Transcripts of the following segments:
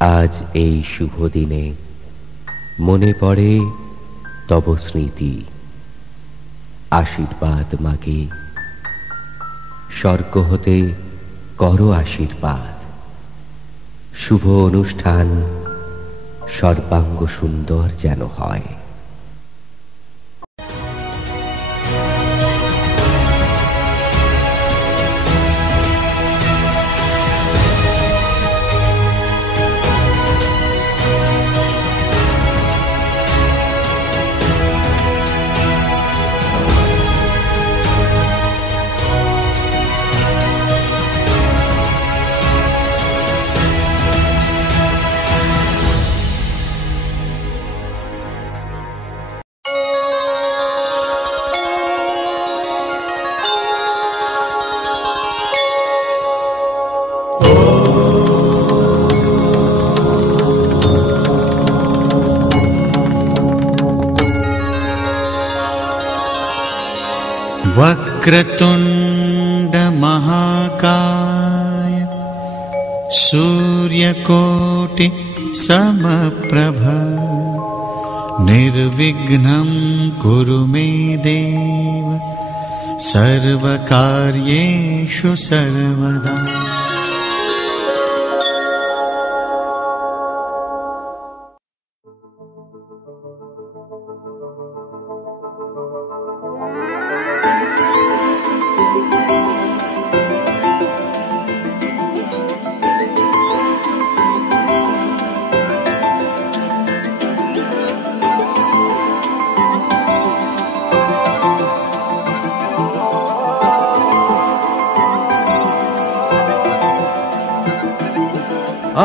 আজ এই শুভ দিনে মনে পড়ে তব স্মৃতি। আশীর্বাদ মাগে, স্বর্গ হতে করো আশীর্বাদ। শুভ অনুষ্ঠান সর্বাঙ্গ সুন্দর যেন হয়। वक्रतुण्ड महाकाय सूर्यकोटि समप्रभ निर्विघ्नं कुरु मे देव सर्वकार्येषु सर्वदा।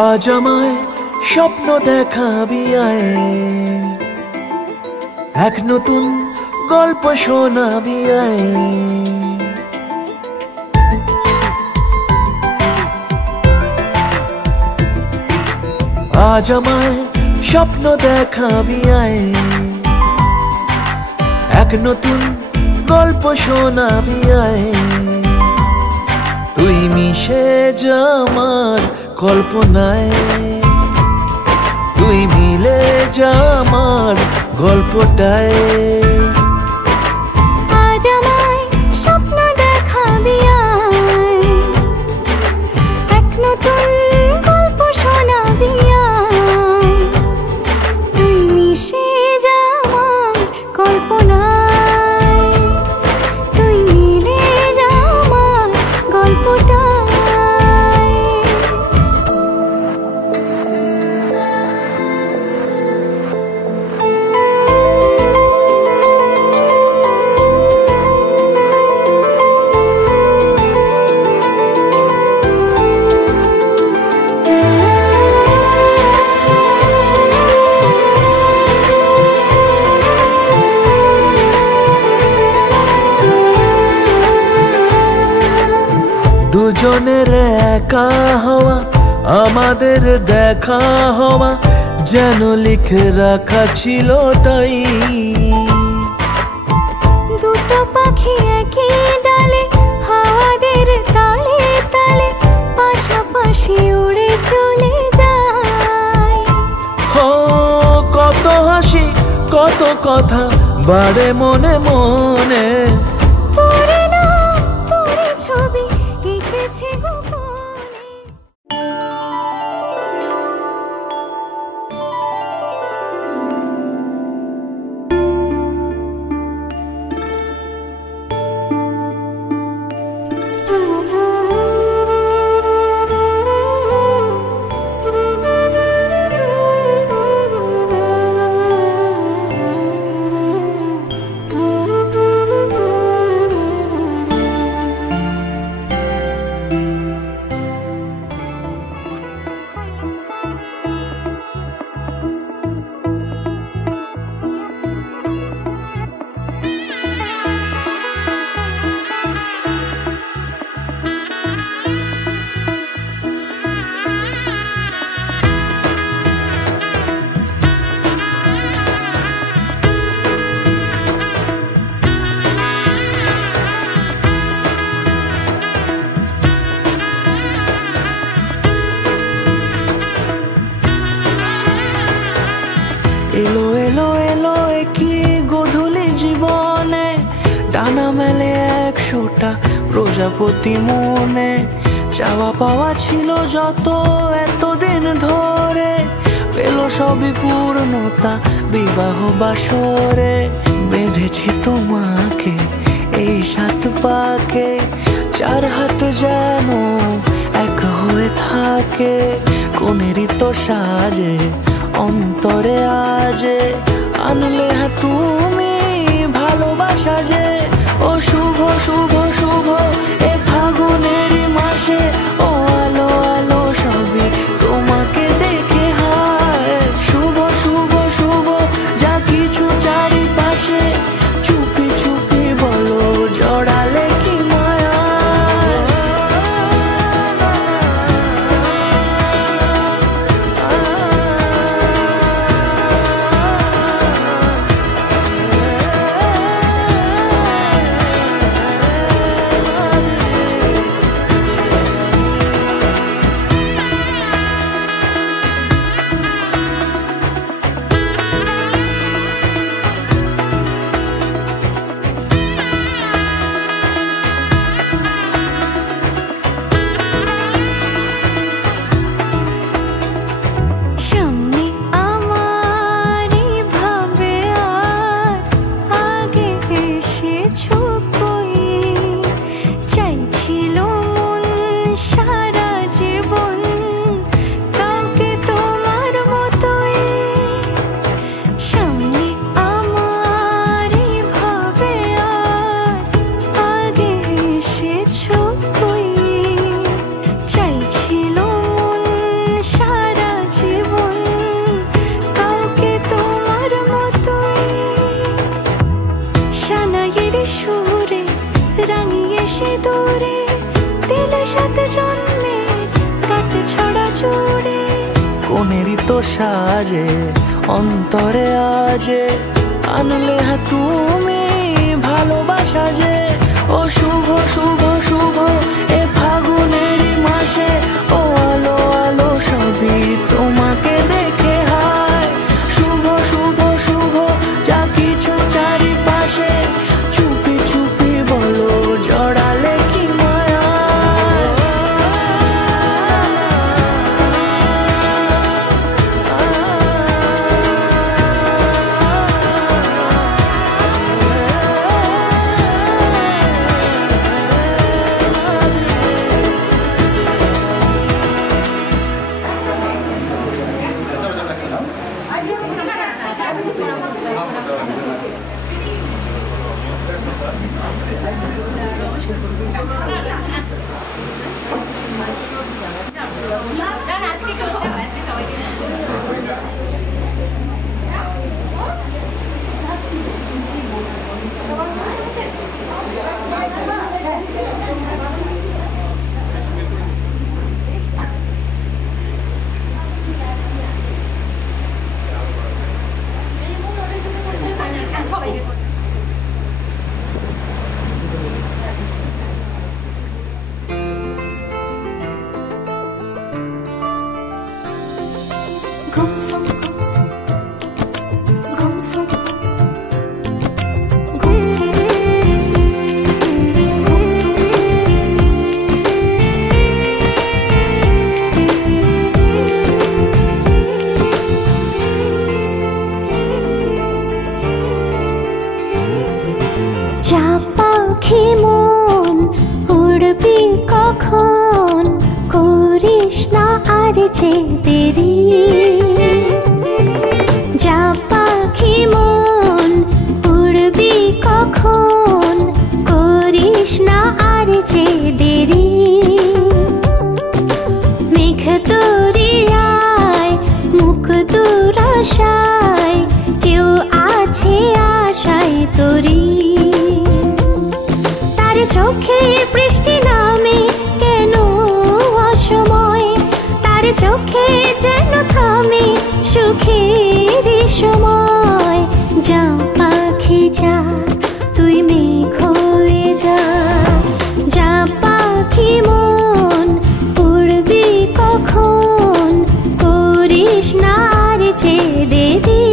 আজ আমায় স্বপ্ন দেখাবি আয়, এক নতুন গল্প শোনাবি আয়। আজ আমায় স্বপ্ন দেখাবি আয়, এক নতুন গল্প শোনাবি আয়। তুই মিশে যা আমার কল্পনায়, তুই মিলে যা আমার গল্পটায়। আজ আমায় স্বপ্ন দেখাবি আয়, এক নতুন গল্প শোনাবি আয়। তুই মিশে যা আমার কল্পনায়, তুই মিলে যা আমার গল্পটায়। দুজনের একা হওয়া, আমাদের দেখা হওয়া যেন লিখে রাখা ছিল তাই। দুটো পাখি একই ডালে, হাওয়াদের তালে তালে পাশাপাশি উড়ে চলে যায়। ও কত হাসি কত কথা বাড়ে মনে মনে, তোরে না তোরে ছবি এঁকেছে গোপনে। এলো এলো এলো কি গোধূলি জীবনে, ডানা মেলে 100টা প্রজাপতি মনে। চাওয়া পাওয়া ছিল যত এতদিন ধরে, পেল সবই পূর্ণতা বিবাহ বাসরে। বেঁধেছি তোমাকে এই 7 পাকে, 4 হাত যেন এক হয়ে থাকে। কোনেরই তো সাজে অন্তরে আজে, আনলে তুমি ভালোবাসা যে। ও শুভ শুভ শুভ এ ফাগুনেরই মাসে, ও আলো আলো সবই তোমাকে দেখে হায়। শুভ শুভ শুভ যা কিছু চারিপাশে, চুপি চুপি বলো জড়ালে কি মায়া। কোনেরই তো সাজে অন্তরে আজে, আনলে তুমি ভালোবাসা যে। ও শুভ শুভ শুভ এ ফাগুনেরই মাসে, ও আলো আলো সবই তোমাকে দেখে হায়। শুভ শুভ শুভ যা কিছু চারিপাশে, চুপি চুপি বলো জড়ালে কি মায়া। যা পাখি মন উড়বি কখন, করিস না আর যে দেরি। যা পাখি মন উড়বি কখন, করিস না আর যে দেরি। মেঘ দরিয়ায় মুখ দুরাশায়, কেউ আছে আশায় তোরি। তার চোখে বৃষ্টি নামে কেন অসময়, তার চোখে যেন থামে সুখের সময়। যা পাখি যা তুই মেঘ হয়ে যা, যা পাখি মন উড়বি কখন, করিস না আর যে দেরি।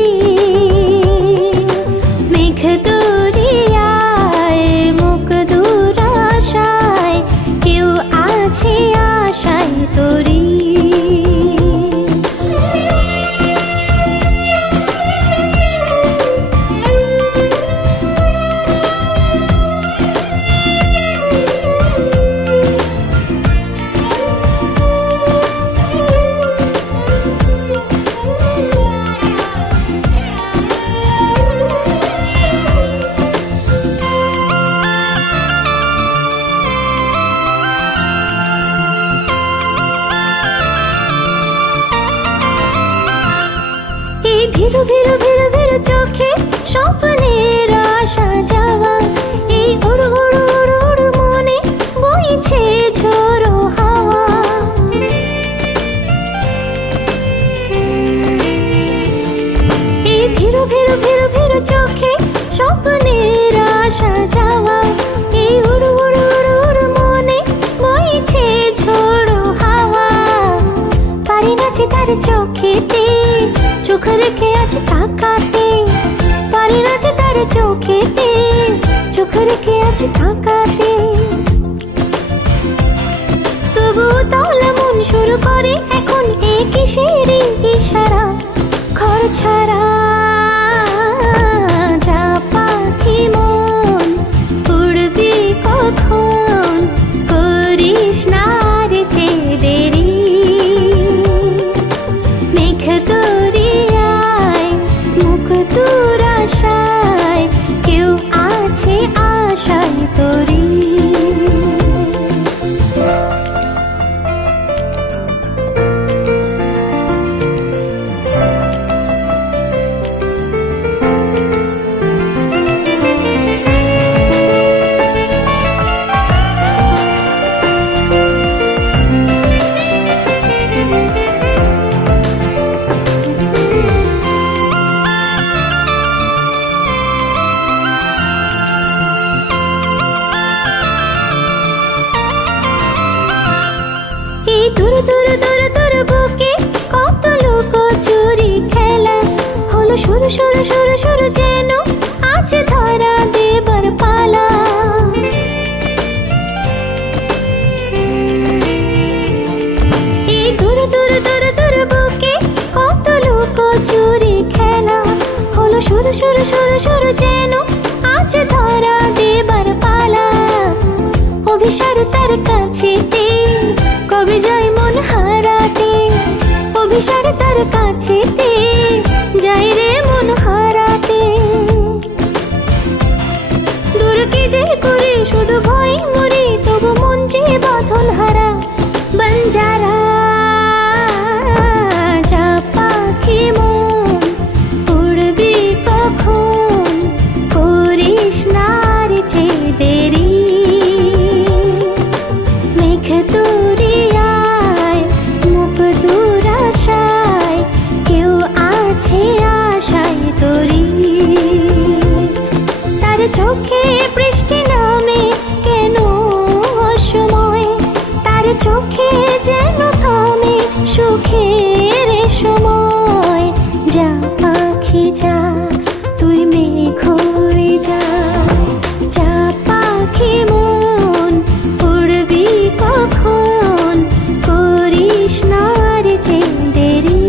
ভিরু ভিরু ভিরু ভিরু চোখে স্বপ্নের আশা যাওয়া, এই উড়ু উড়ু উড়ু উড়ু মনে বইছে ঝোড়ো হাওয়া। এই ভিরু ভিরু ভিরু ভিরু চোখে স্বপ্নের আশা যাওয়া, এই উড়ু উড়ু উড়ু উড়ু মনে বইছে ঝোড়ো হাওয়া। পারি না যে তার চোখেতে চোখ রেখে আজ তাকাতে, পারি না যে তার চোখেতে চোখ রেখে আজ তাকাতে। তবু তাওলা মন শুরু করে এখন এ কিসের ইশারা, ঘর ছাড়া যা পাখি মন উড়বি কখন, করিস না রে যে দেরি। মেঘ দরিয়ায় মুখ তোর আশায়, কেউ আছে আশায় তোরি। দূর দূর দূর দূর বুকে কত লুকোচুরি খেলা হলো শুরু শুরু শুরু শুরু, যেন আজ ধরা দেবার পালা। এই দূর দূর দূর দূর বুকে কত লুকোচুরি খেলা হলো শুরু শুরু শুরু শুরু, যেন আজ ধরা দেবার পালা। অভিসার তার কাছে কবে যাই মন হারাতে, অভিসার তার কাছে যাই রে মন হারাতে। দূর কি যে করি শুধু ভয় মরি, তবু মন যে বাঁধন হারা বঞ্জারা। যা পাখি মন উড়বি কখন, করিস না রে যে দেরি। মেঘ দরিয়ায় মুখ দূর আশায়, কেউ আছে আশায় তোরি। তার চোখে বৃষ্টি নামে কেন অসময়, তার চোখে যেন থামে সুখের সময়। যা পাখি যা তুই মেঘ হয়ে যা, যা পাখি মন উড়বি কখন, করিস না রে যে দেরি।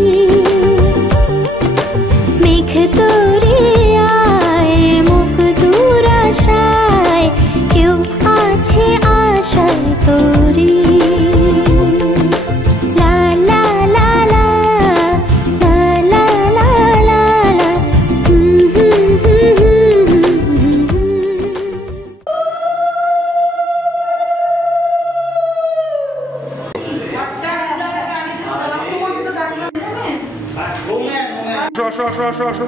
মেঘ দরিয়ায় মুখ দূর আশায়, কেউ আছে আশায় তোরি। লা লা লা লা লা লা লা লা লা, হুম হুম হুম হুম হুম। আসো।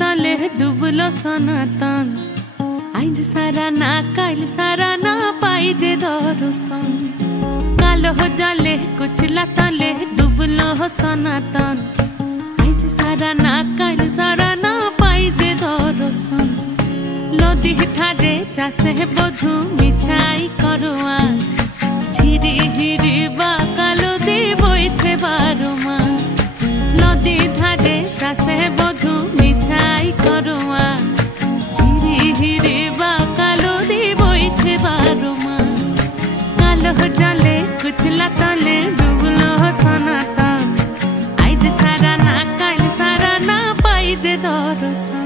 तले डुबलो सनातन आज सारा ना काल सारा ना पाई जे दर्शन कालो जले कुचला तले डुबलो सनातन आज सारा ना काल सारा ना पाई जे दर्शन लदी थारे चासे बधु मिछाई करो आस झिरी हिरी बा कालो दी बइछे 12 मास लदी धारे चासे बधु मिछाई करो आस झिरी हिरी बा कालो दी बइछे 12 मास कालो जले कुचला तले डुबलो सनातन आज सारा ना काल सारा ना पाई जे दर्शन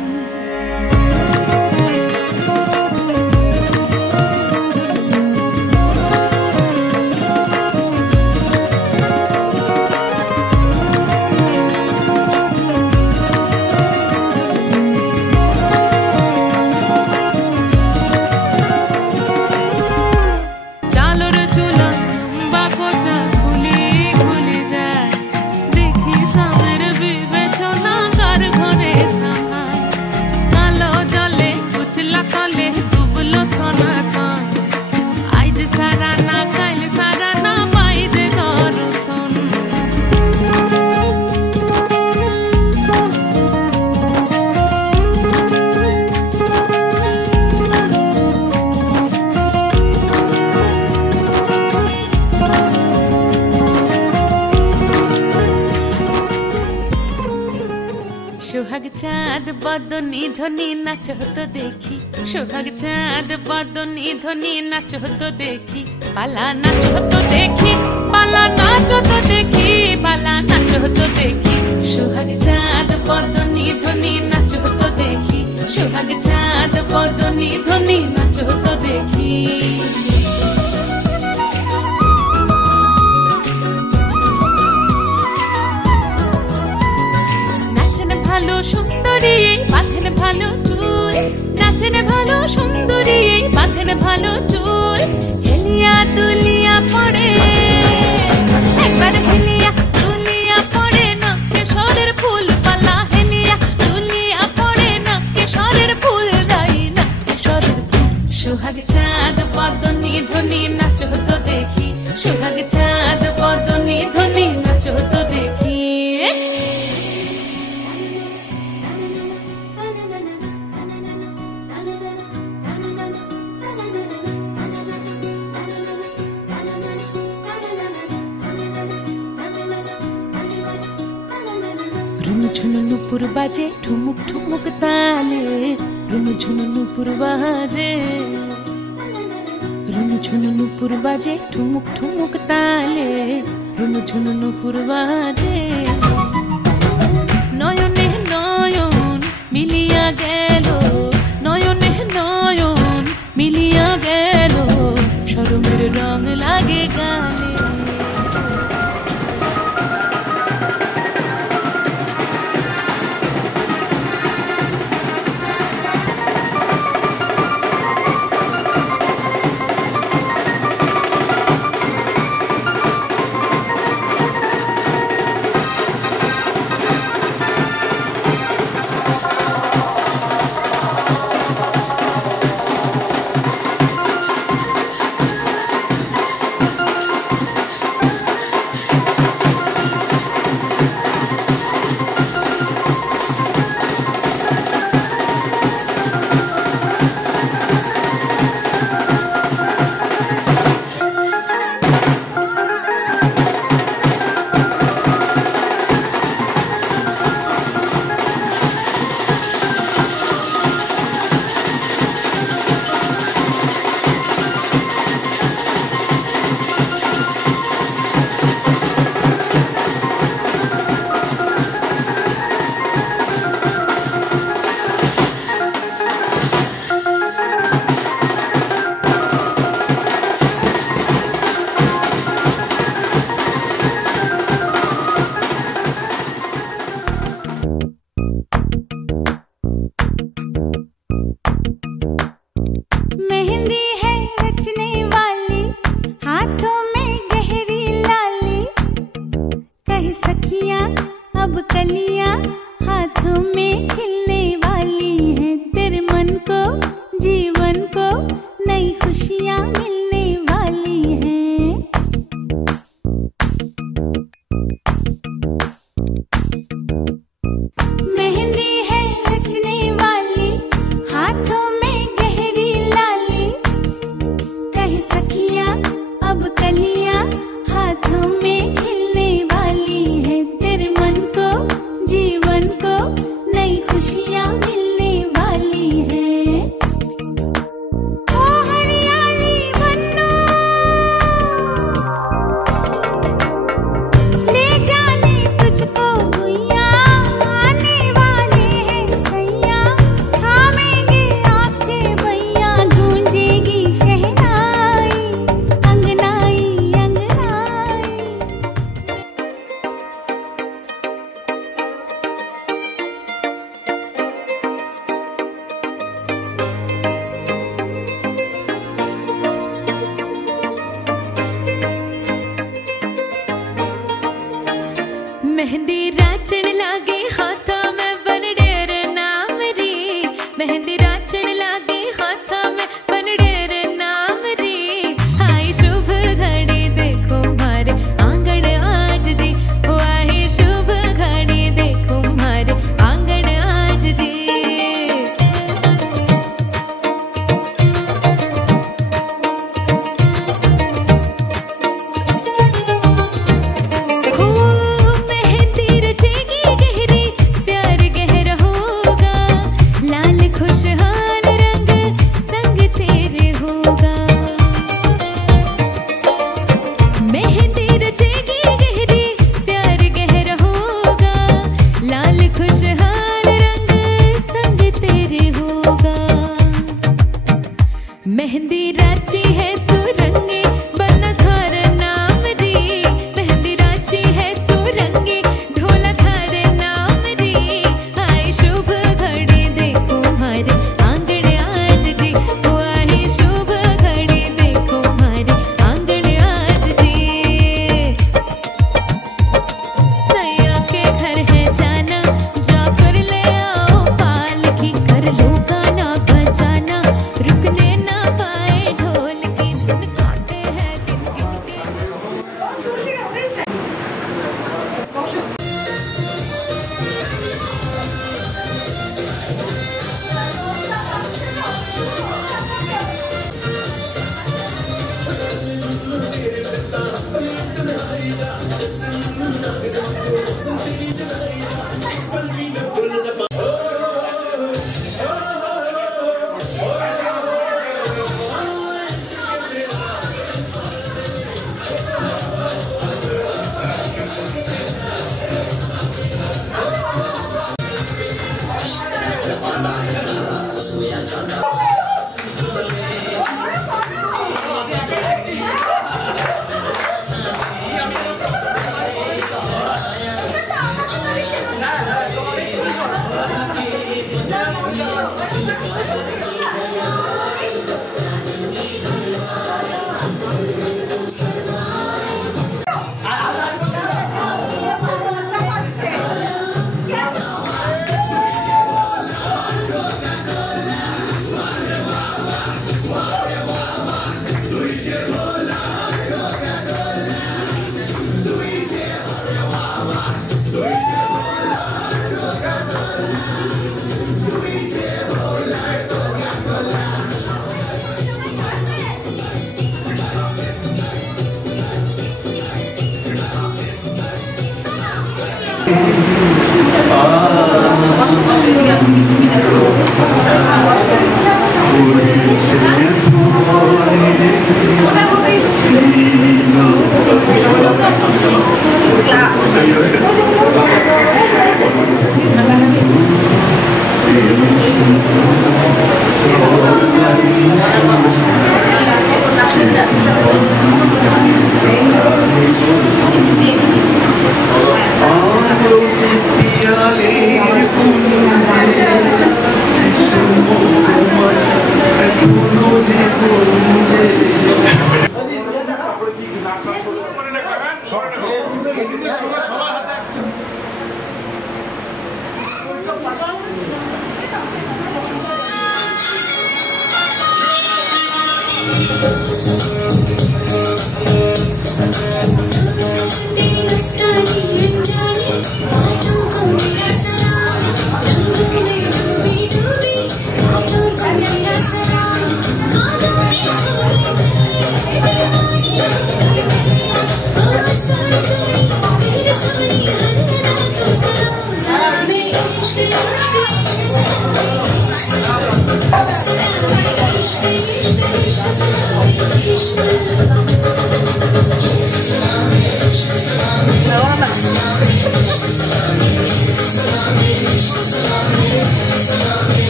সোহাগ চাঁদ বদনি ধ্বনি নাচ তো দেখি সোহাগ চাঁদ বদনি ধ্বনি নাচ তো দেখি পালা নাচ তো দেখি পালা নাচ তো দেখি পালা নাচ তো দেখি সোহাগ চাঁদ বদনি ধ্বনি নাচ তো দেখি সোহাগ চাঁদ বদনি ধ্বনি নাচ তো দেখি ভালো সুন্দরী বাঁধেন ভালো চুল নাচেন ভালো সুন্দরী বাঁধেন ভালো চুল হেলিয়া দুলিয়া পড়ে একবার হেলিয়া দুলিয়া পড়ে নকে সরের ফুল পালা হেলিয়া দুলিয়া পড়ে নকে সরের ফুল গাই নকে সরের ফুল সোহাগ চাঁদ বদনি ধ্বনি নাচ তো দেখি সোহাগ চাঁদ বদনি ধ্বনি নাচ তো দেখি ঝুনু নুপুর বাজে ঠুমুক ঠুমুক তালে রুনু ঝুনু নুপুর বাজে রুনু ঝুনু নুপুর বাজে ঠুমুক ঠুমুক তালে রুনু ঝুনু নুপুর বাজে নয়নে নয়ন মিলিয়া গেল নয়নে নয়ন মিলিয়া গেল শরমের রং লাগে গালে जीवन को नई खुशियाँ मिलने वाली हैं। मेहंदी है रचने वाली, हाथों में गहरी लाली, कह सखियाँ अब कलियाँ हाथों में खिलने वाली है। तेरे मन को जीवन को नई खुशियाँ मिलने वाली है। ओ हरियाली बन्नो, ले जाने तुझको भुइया, आने वाले हैं सैया, थामेंगे आंखें भैया, गूंजेगी शहनाई अंगनाई अंगनाई। मेहंदी राचण लागे हाथा में बनडेर नाम रे, मेहंदी राचण लागे हाथा में बनडेर नाम रे। आई शुभ घड़ी देखो मारे आंगन आज जी, ओ आई शुभ घड़ी देखो मारे आंगन आज जी। मेहंदी रचेगी गहरी, प्यार गहरा होगा, लाल खुशहाल रंग संग तेरे होगा। मेहंदी रचेगी गहरी, प्यार गहरा होगा, लाल खुशहाल रंग संग तेरे होगा। मेहंदी राची है सुरंगी बना थार नाम रे, मेहंदी राची है सुरंगी ढोला थार नाम रे। आई शुभ घड़ी देखो मारे आंगन आज जी, ओ आई शुभ घड़ी देखो मारे आंगन आज जी। सैया के घर है जाना, जाकर ले आओ पालकी, कर लो गाना बजाना, रुकने ना पाए ढोल की, दिन काटे हैं गिन गिन के।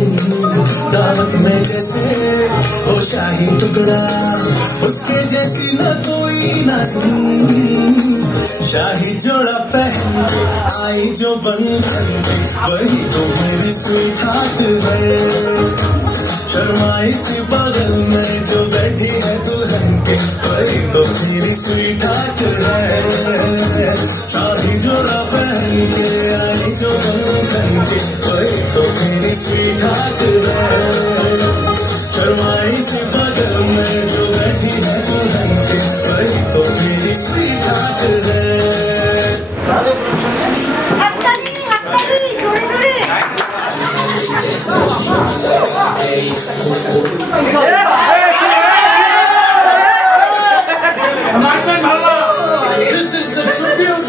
दावत में जैसे वो शाही टुकड़ा उसके जैसी न कोई नाज़नीन शाही जोड़ा पहन के आई जो बंधन में वही तो मेरी स्वीट हार्ट है शर्माई सी बगल में जो बैठी है दुल्हन के वही तो मेरी स्वीट हार्ट है शाही जोड़ा पहन के आई जो बंधन के वही तो मेरी स्वीट हार्ट है शर्माई सी बगल में जो बैठी है दुल्हन के वही तो मेरी स्वीट हार्ट है This is the tribute.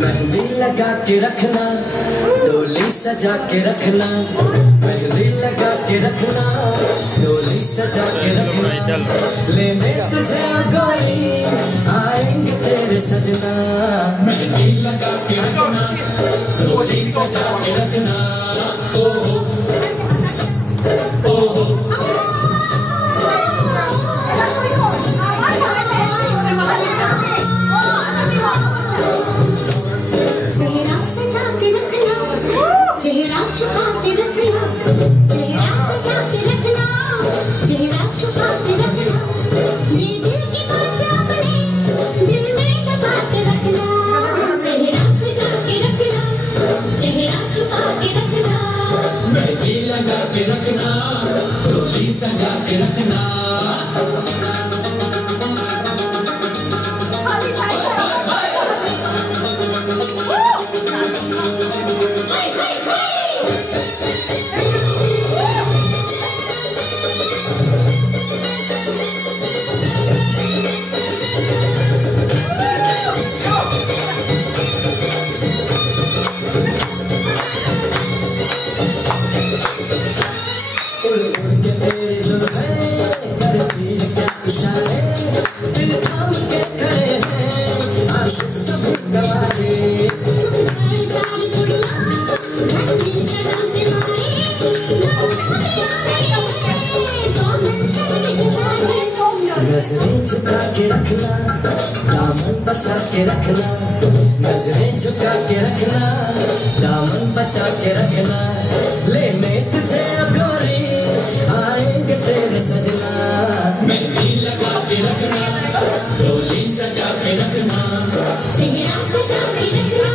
Mehndi लगा के रखना, डोली सजा के रखना, मेहंदी लगा के रखना, डोली सजा के रखना, लेने तुझे गोरी आएंगे तेरे सजना। मेहंदी लगा के रखना, डोली सजा के रखना, ओ चेहरा सजा के रखना, चेहरा छुपा के रखना, चेहरा सजा के रखना, चेहरा छुपा के रखना, ये दिल की बात अपने दिल में दबा के रखना। चेहरा सजा के रखना, चेहरा छुपा के रखना, मेहंदी लगा के रखना, डोली सजा के रखना। नजरें झुका के रखना, दामन बचा के रखना, नजरें झुका के रखना, दामन बचा के रखना, लेने तुझे गोरी आएंगे तेरे सजना। मेहंदी लगा के रखना, डोली सजा के रखना, चेहरा सजा के रखना,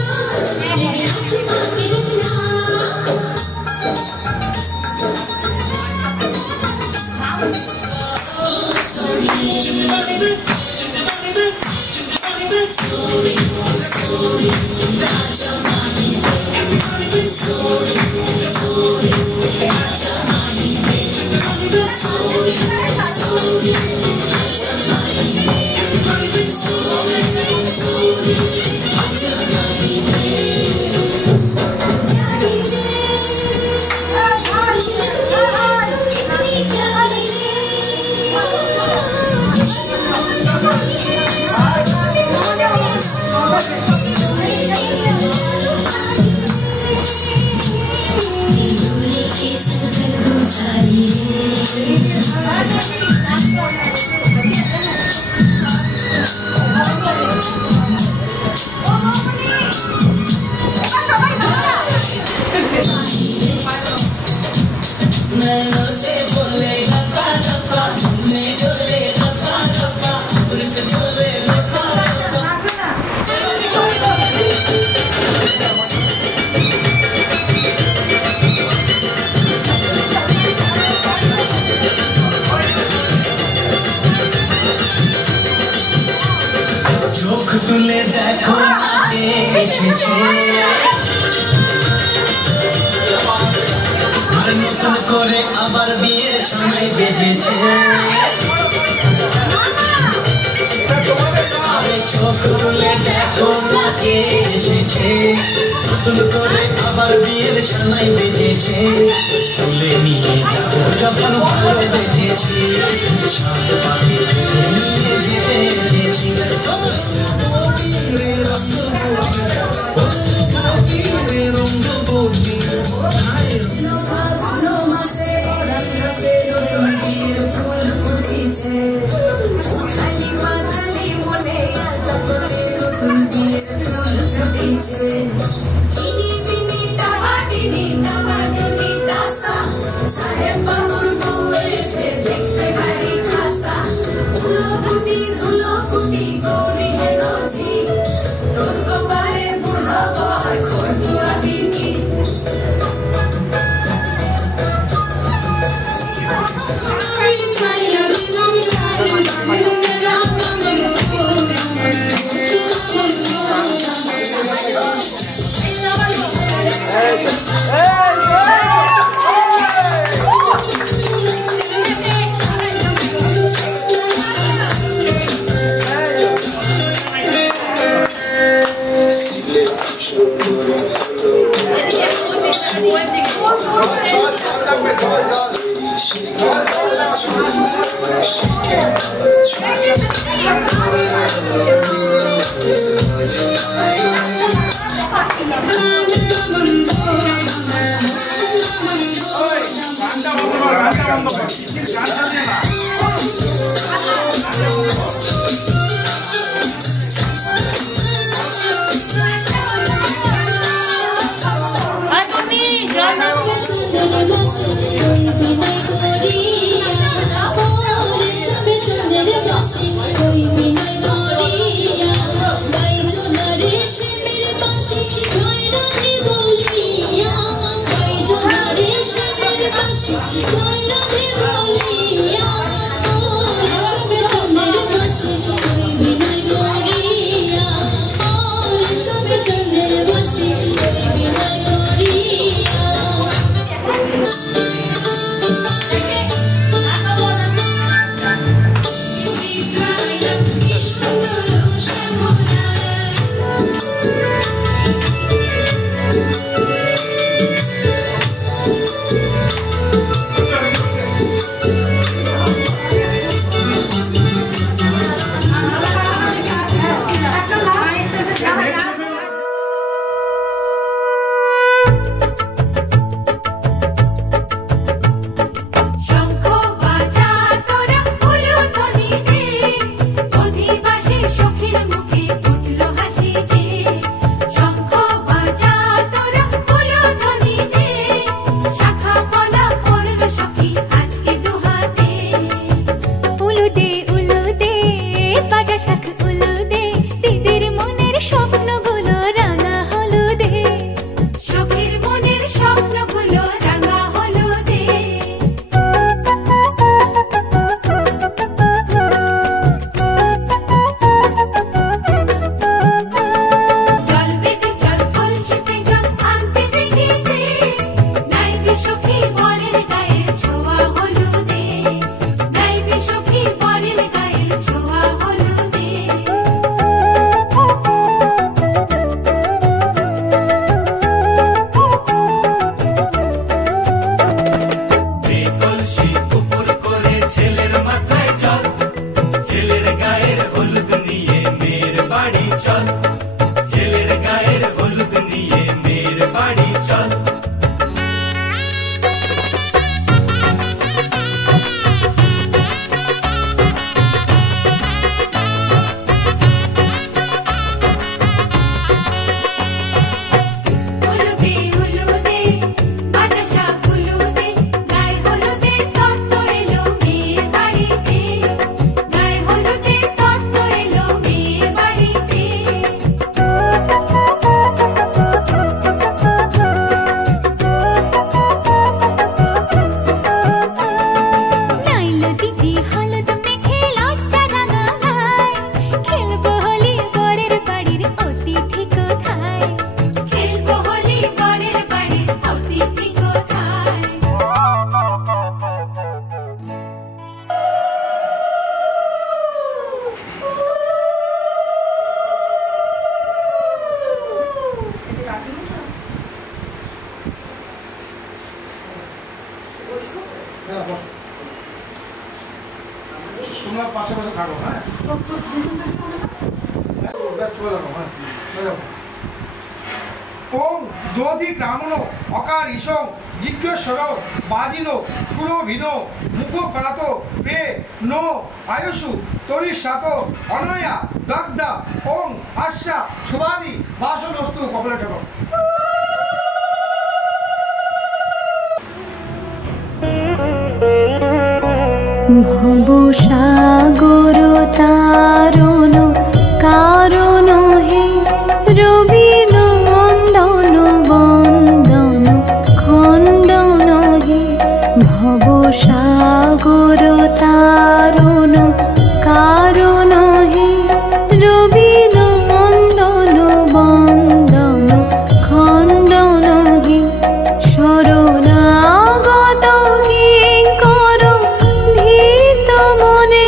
चेहरा छुपा के रखना। नैनों से बोले लपा लपा झूमे डोले लपा लपा अमृत डोले लपा लपा চোখ তুলে দেখো আগে এসেছে আর নতুন করে আবার বিয়ের সময় বেজেছে আরে চোখ তুলে দেখো আগে এসেছে নতুন করে আবার বিয়ের সময় বেজেছে তুলে নিয়ে যাবো যখন ভালো বেজেছি সাত পাখি তুলে নিয়ে যেতে এসেছি Join us, তোমরা পাশে পাশে থাকো, হ্যাঁ চলে যাবো, হ্যাঁ চলে যাবো। ওং দোধি গ্রামণ অকার ঈশং জিজ্ঞেশ্বর বাজিনো সুর ভিন মুখ করাত প্রে নো আয়ুষু তরিষাত অনয়া দগ্ধা ওং আশা শুভাদি বাসনস্তু কপালে ঠাকুর। ভব সাগর তারণ কারণ হে রবি নন্দন বন্দন খণ্ডন হে ভব সাগর তারণ কারণ হে রবি নন্দন বন্দন খণ্ডন হে শরণাগত কিঙ্কর ধীত মনে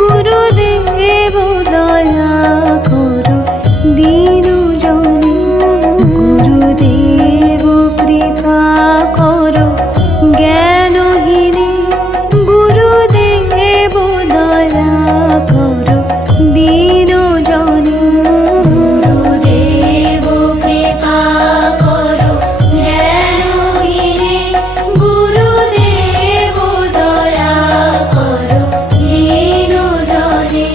গুরুদেব দয়া করো দীনু জনে গুরুদেব কৃপা করো জ্ঞানহীনে গুরুদেব দয়া করো দীনু জনে গুরুদেব কৃপা করো জ্ঞানহীনে গুরুদেব দয়া করো দীনু জনে।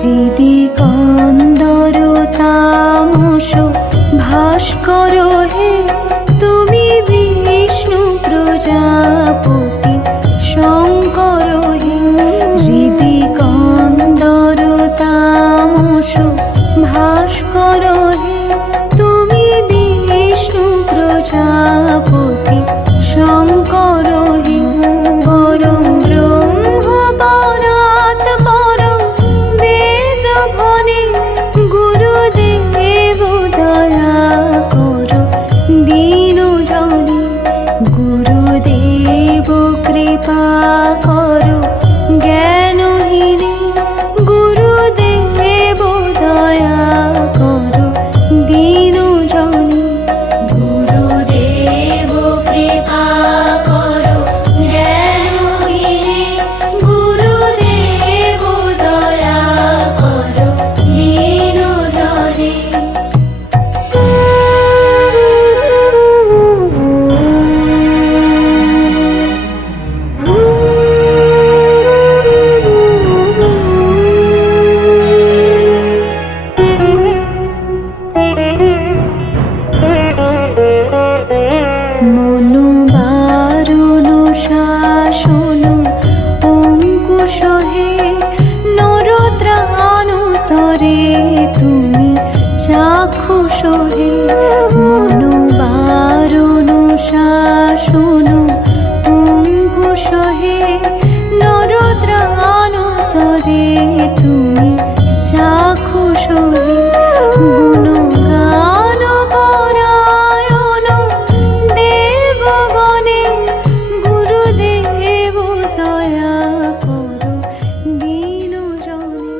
হৃদি কন্দর তামস ভাস্কর হে তুমি বিষ্ণু প্রজাপতি শঙ্কর হে হৃদি কন্দর তামস ভাস্কর হে তুমি বিষ্ণু প্রজাপতি শঙ্কর হে পরম ব্রহ্ম পরাৎ পরম বেদ ভনে গুরুদেব দয়া করো দীনু জনে গুরুদেব কৃপা করো জ্ঞানহীনে গুরুদেব দয়া করো দীনু জনে গুরুদেব কৃপা করো জ্ঞানহীনে গুরুদেব দয়া করো দীনু জনে। মনু বারুণ শাসন অঙ্কুশ হে নরত্রাণ তরে তুমি চাক্ষুষ হে মনু বারুণ শাসন অঙ্কুশ হে নরত্রাণ তরে তুমি চাক্ষুষ হে গুণগান পরায়ণ দেবগণে গুরুদেব দয়া করো দীনু জনে।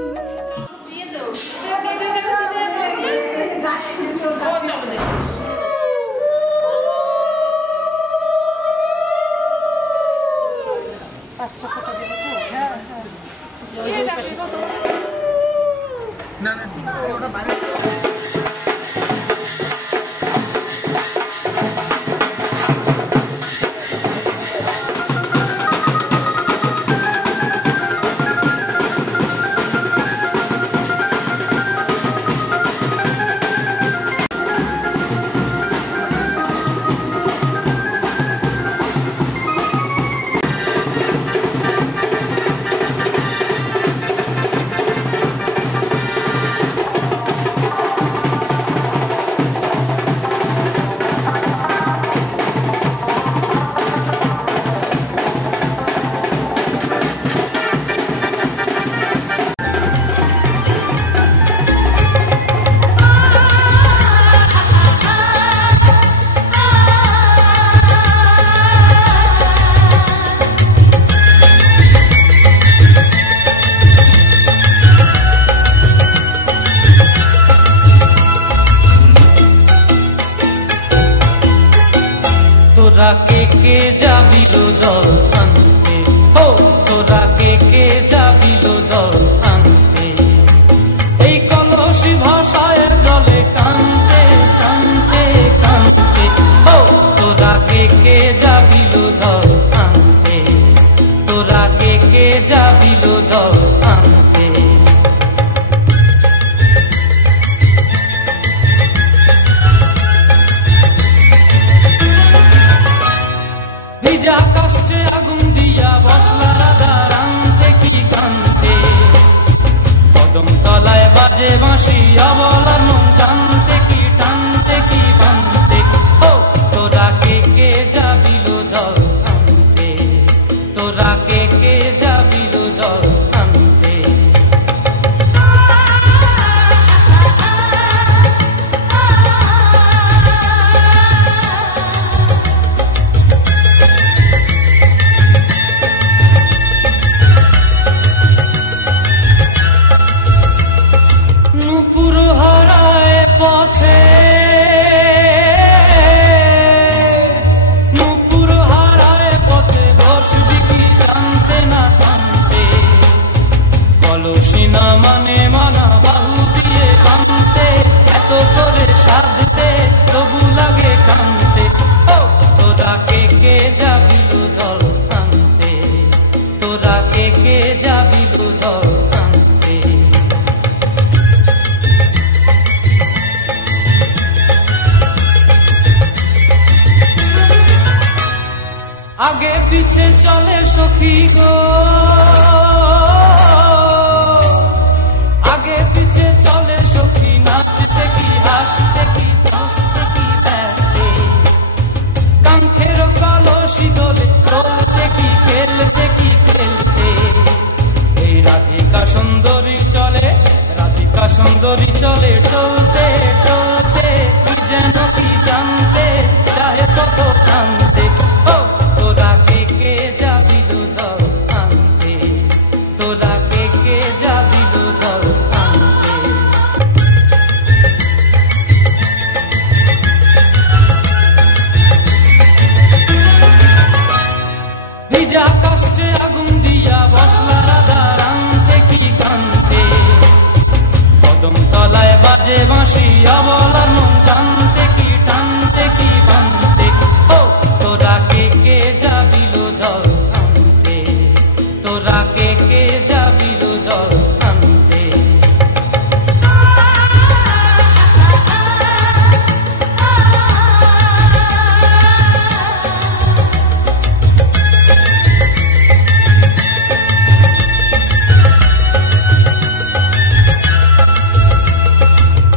যাবিল জল আনতে, ও তোরা কে যাবিল জল আনতে। এই কলসি ভাষায় জলে কানতে কানতে কানতে, ও তোরা কে যাবিল জল আনতে, তোরা কে যাবিল জল আনতে। ভিজা কাষ্টে আগুন দিয়া বসলা রাধা রানতে কি কানতে, কদম তলায় বাজে বাঁশি অবলা মন টানতে কি টানতে কি বানতে, ও তোরা কে যাবিল জল আনতে, তোরা কে যাবিল জল আনতে। নুপুর হারায় পথে, নুপুর হারায় পথে বসবি কি জানতে না কানতে, কলসি না মানে মানা বাহু দিয়ে কানতে, এত করে সাধতে তবু লাগে কানতে, ও তোরা কে যাবিল জল আনতে, তোরা কে যাবিল জল আনতে। আগে পিছে চলে সখী গো, আগে পিছে চলে সখী, নাচতে কি হাসতে কি দোষতে কি ব্যস্তে, কাঙ্ক্ষের কলসি দোলে চলতে কি খেলতে কি খেলতে। এই রাধিকা সুন্দরী চলে, রাধিকা সুন্দরী চলে টলতে টলতে, কি যেন কি জানতে চাহে কত কানতে, ও তোরা কে যাবিল জল আনতে, তোরা কে যাবিল জল আনতে। ভিজা কাষ্টে আগুন দিয়া বসলা রাধা রানতে কি কানতে, কদম তলায় বাজে বাঁশি অবলা মন টানতে কি টানতে কি বানতে, ও তোরা কে যাবিল জল আনতে, তোরা কে যাবিল জল আনতে।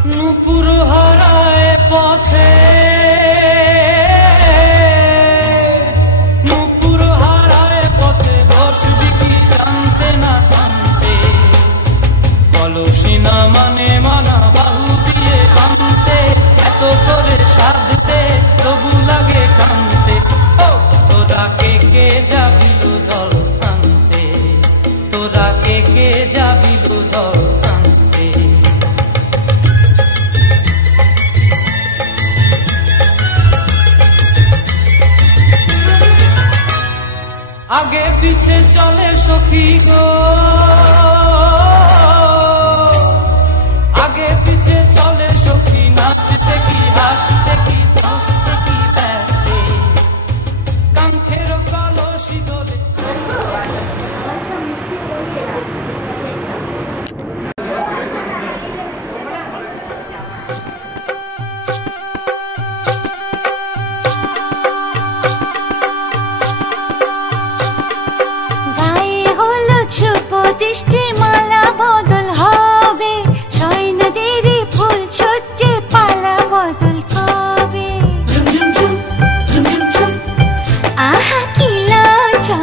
নুপুর হারায় পথে, নুপুর হারায় পথে বসবি কি জানতে না কানতে, কলসি না মানে মানা বাহু দিয়ে কানতে, এত করে সাধতে তবু লাগে কানতে, ও তোরা কে যাবিল জল আনতে, তোরা কে যাবিল জল আনতে। আগে পিছে চলে সখী গো, আগে পিছে চলে সখী, নাচতে কি হাসতে কি দোষতে কি ব্যস্তে, কাঙ্ক্ষের কলসি দোলে। গায়ে হলুদ শুভ দৃষ্টি মালা বদল হবে, সৈন্যদেরই ফুল সজ্জে পালা বদল কবে। আহা কি লজ্জা,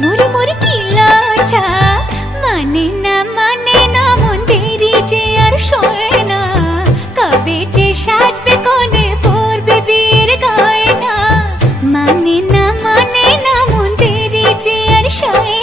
মরে মরে কি লজ্জা, মানে না মন দেরি যে আর সয় না, কবে যে সাজবে কোণে পড়বে বিয়ের গয়না, মানে না মন দেরি যে আর সয়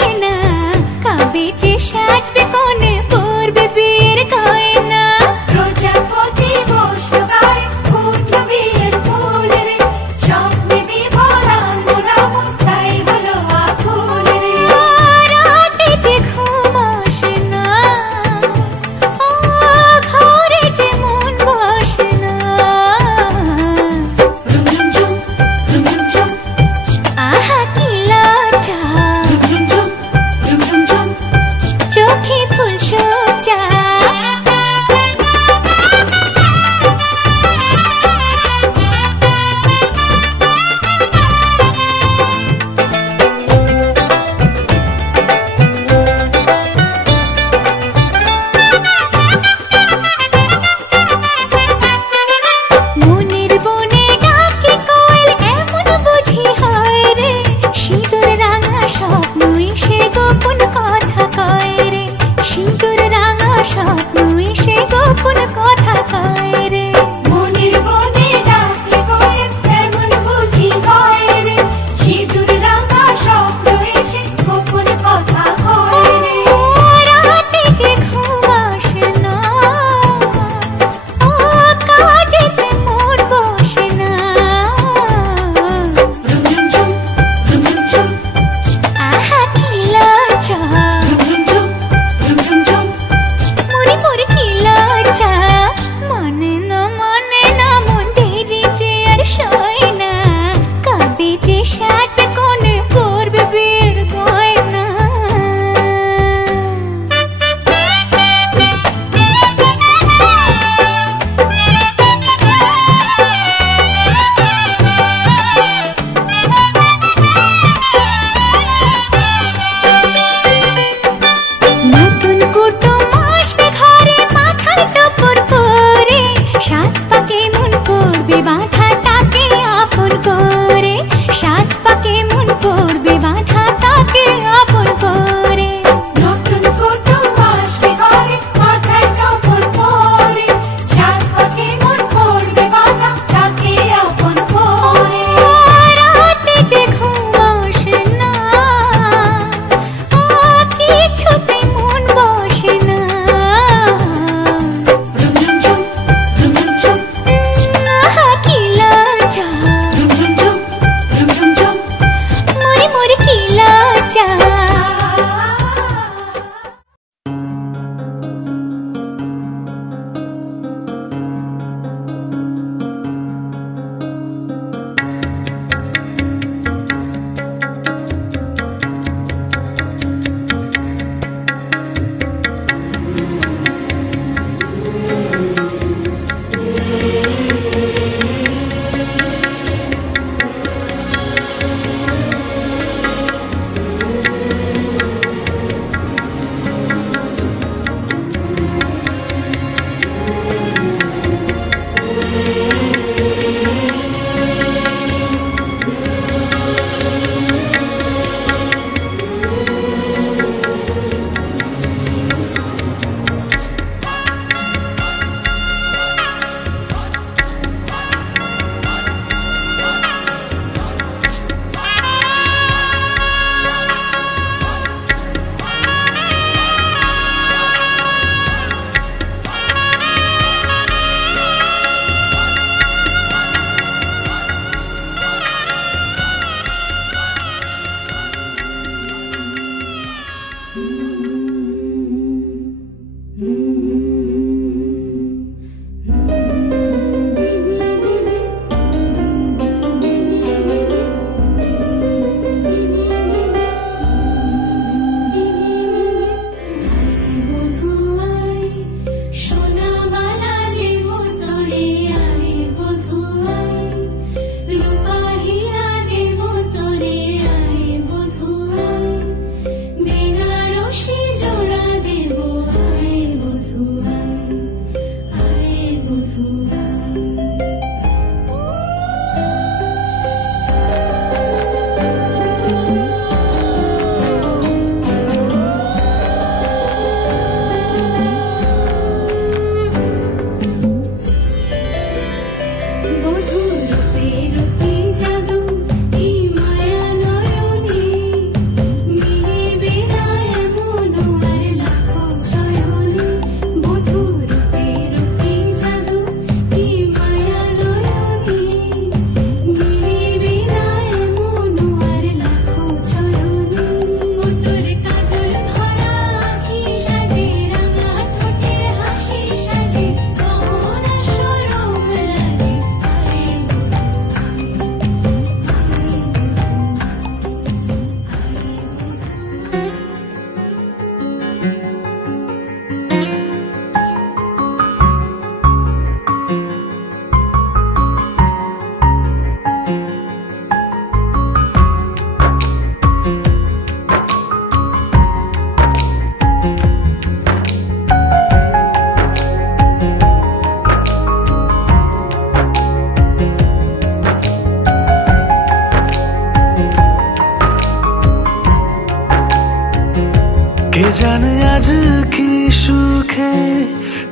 জানে আজ কি সুখে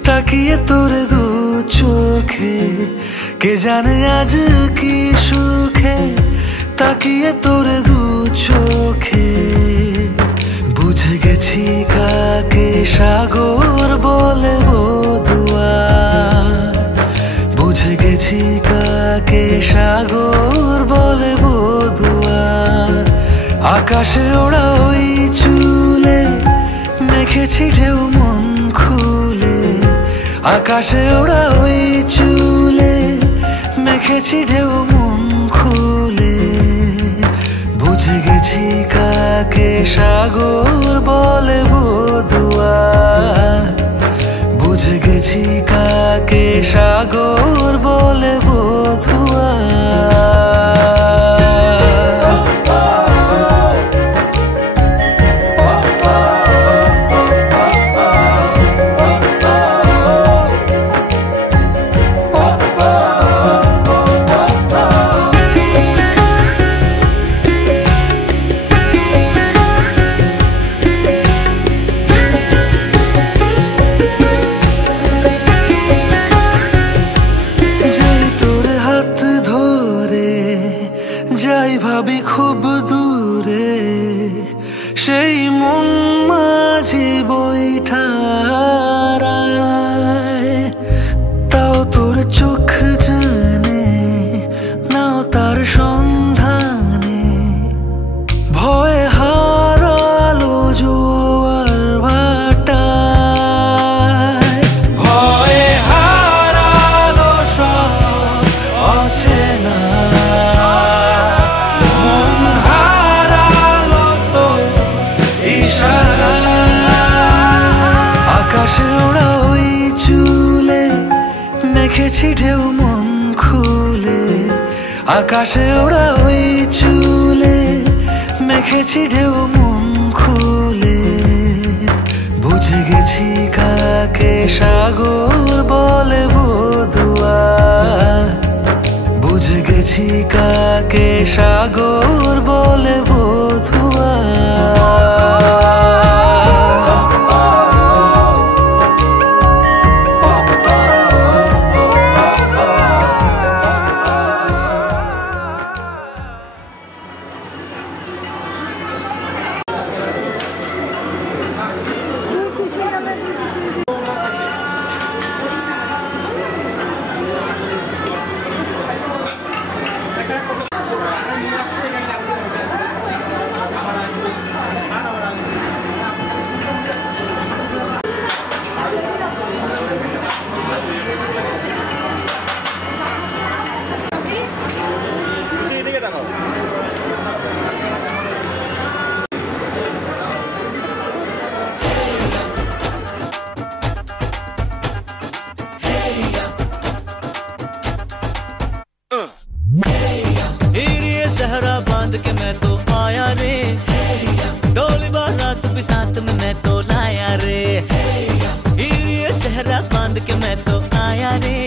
তাকিয়ে তোরে দু চোখে, কে জানে আজ কি সুখে তাকিয়ে তোরে দু চোখে। বুঝে গেছি কাকে সাগর বলে বধুয়া, বুঝে গেছি কাকে সাগর বলে বধুয়া। আকাশে ওড়া ওই চুলে মেখেছি ঢেউ মন খুলে, আকাশে ওড়া ওই চুলে মেখেছি ঢেউ মন খুলে। বুঝে গেছি কাকে সাগর বলে বধুয়া, বুঝে গেছি কাকে সাগর বলে বধুয়া। যাই ভাবি খুব দূরে সেই মন মাঝি বৈঠারায়, তাও তোর চোখ জানে নাও তার সন্ধানে। ভয়ে হারালো জোয়ার ভাটায়, ভয়ে হারালো সব অচেনা। আকাশে ওড়া ওই চুলে মেখেছি ঢেউ মন খুলে, আকাশে ওড়া ওই চুলে মেখেছি ঢেউ মন খুলে। বুঝে গেছি কাকে সাগর বলে বধুয়া, বুঝে গেছি কাকে সাগর বলে বধুয়া। के मैं तो आया रे, डोली बारात भी साथ में मैं तो लाया रे। ये सहरा बांध के मैं तो आया रे,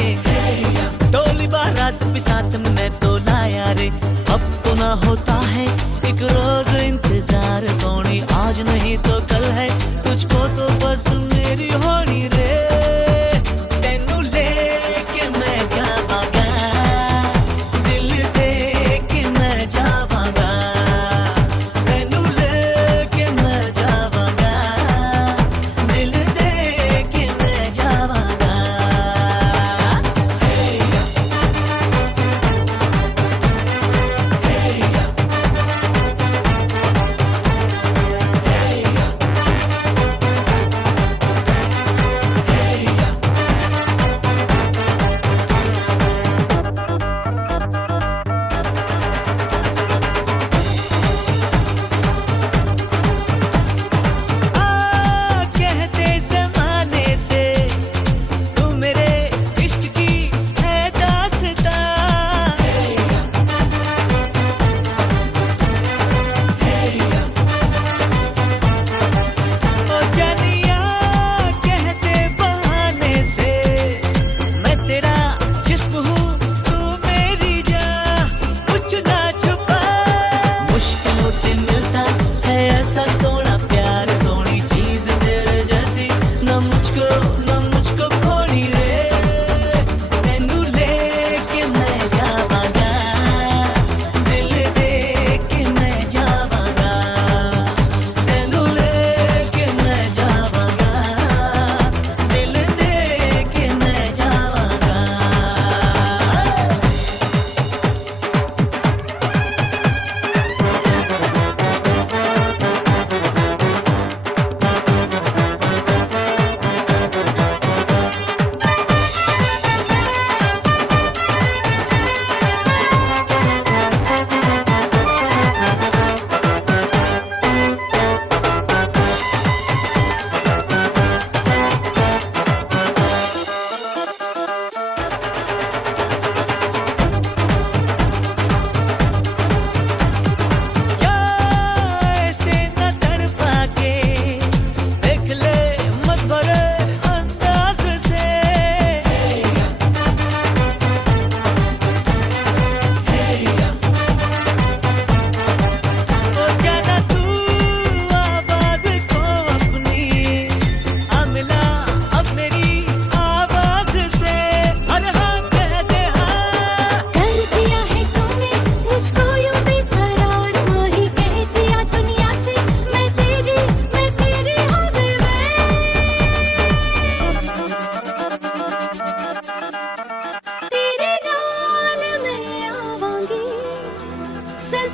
डोली बारात भी साथ में मैं तो लाया रे। अब तो ना होता है एक रोज इंतजार सोनी, आज नहीं तो कल है तुझको तो बस मेरी होनी रे। तेनू लेके मैं जावांगा, दिल दे के मैं जावांगा, तेनू लेके मैं जावांगा, दिल दे के मैं जावांगा।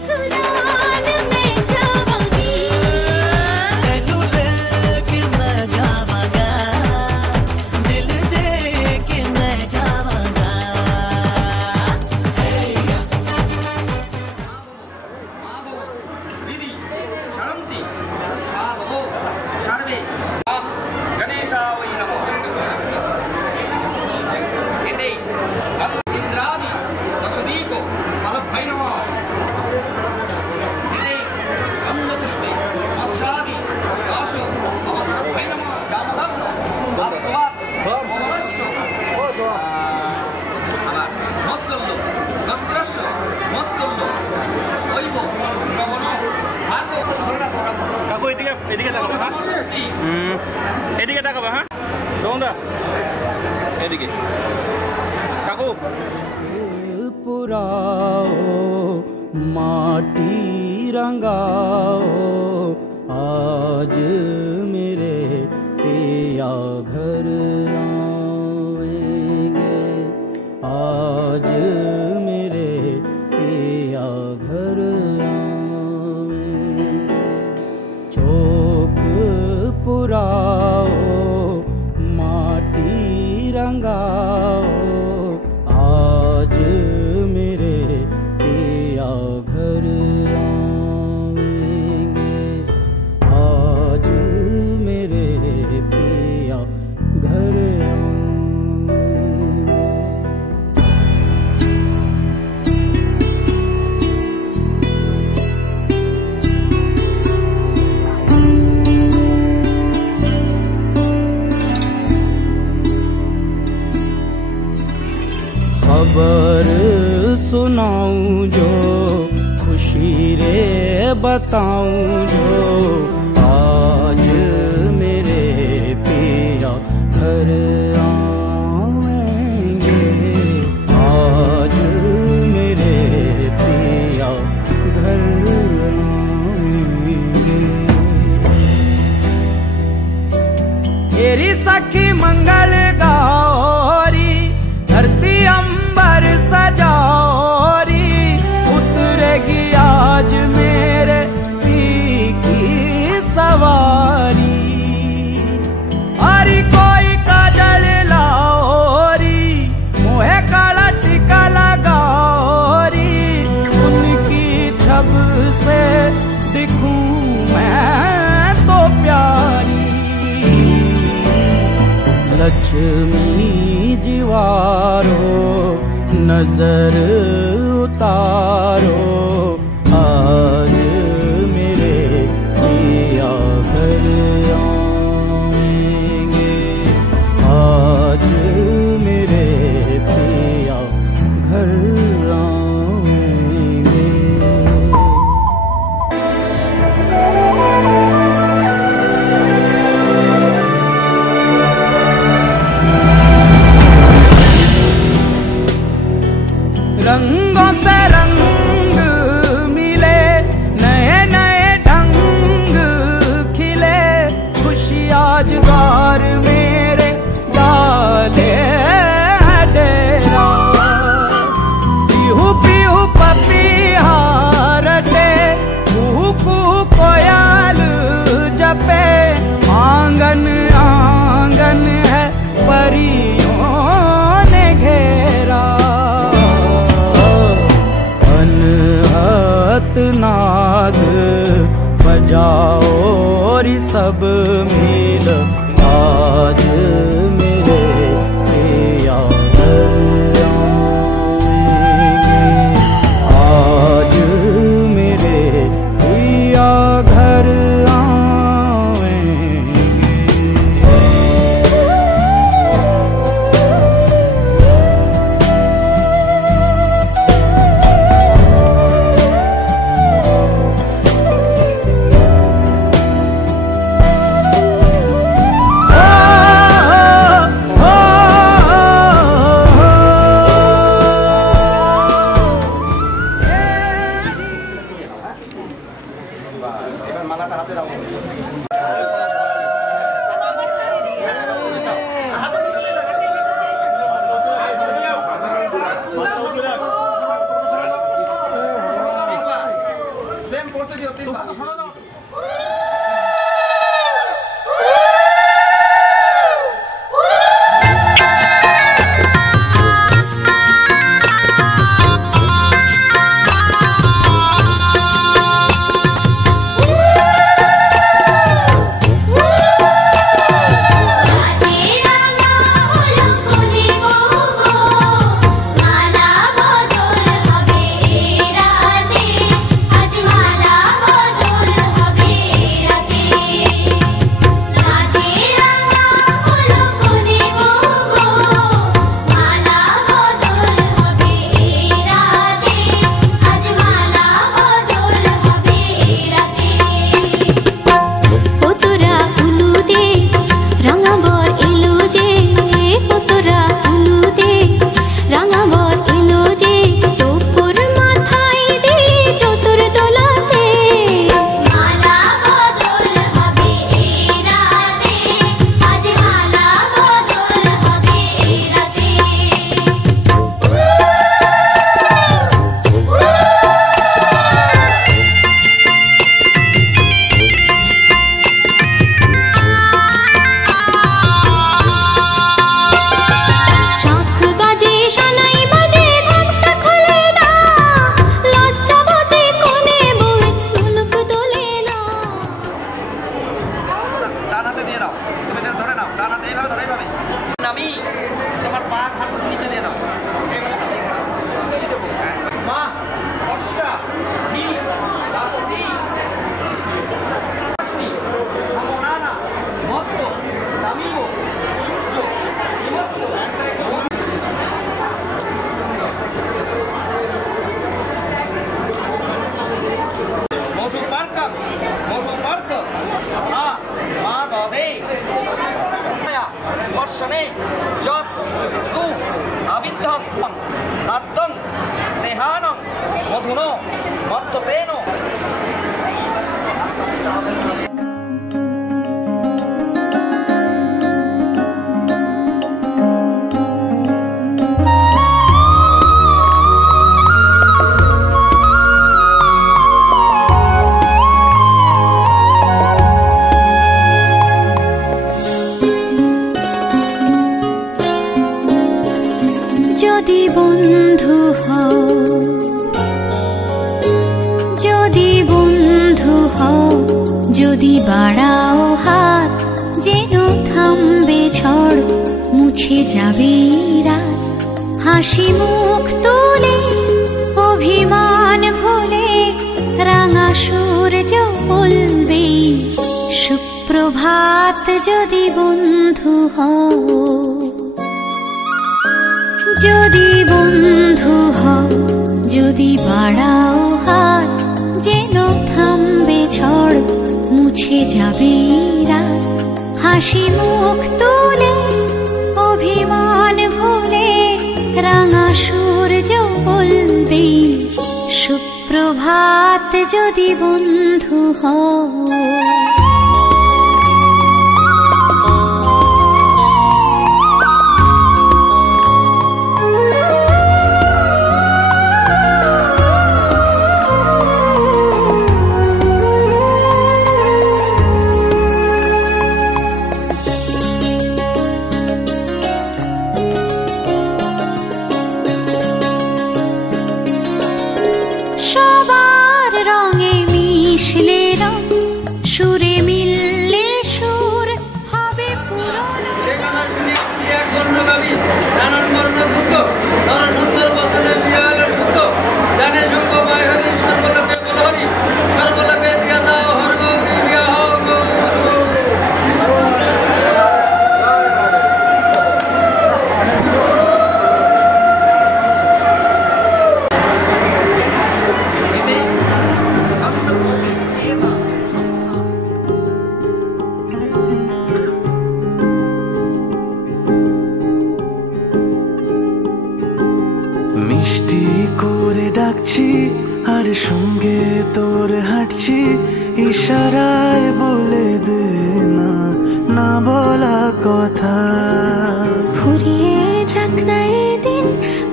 ससुराल में जावांगी तेनू लेके मैं जावांगा दिल दे के मैं जावांगा रिधि शरन्ति साधवो सर्वे गणेशाय नमः इति इंद्रादि दशदीपो फलभै नमः इति गन्धपुष्पे वत्सादि दाशो अवतरभै नमः कामधर्म वात्वात् भवस्य আমার মত্তল্য গত্রস্য মত্তল্য ঐব শ্রবণ ভার্গ কাকু এদিকে তাকাবা হ্যাঁ এদিকে তাকাবা হ্যাঁ সোমদা এদিকে কাকু पुराओ माटी रंगाओ आज मेरे पिया घर आएंगे आज मेरे पिया घर आएंगे चौक पुराओ माटी रंगाओ आज मेरे पिया घर आएंगे आज मेरे पिया घर आएंगे खबर सुनाऊं जो खुशी रे बताऊं जो आज मेरे पिया घर आएंगे आज मेरे पिया घर आएंगे तेरी सखी मंगल गौरी धरती अंबर सजारी उतरेगी आज मेरे पी की सवारी अरे कोई काजल लाओरी मोहे काला टीका लगाओरी उनकी छब से दिखूं मैं तो प्यारी लक्ष्मी जीवारो नजर उतारो आज मेरे पिया घर आएंगे आज मेरे पिया घर आएंगे रंगों से रंग मिले नए नए ढंग खिले खुशी आज गार मेरे डाले है डेरा पीहू पीहू पपीहा रटे कुहू कुहू कोयल जपे आंगन आंगन है परियों ने घेरा नाद बजाओ री सब मिल आज मेरे पिया घर आएंगे आज मेरे पिया घर করছে দিও তিনবার শোনা দাও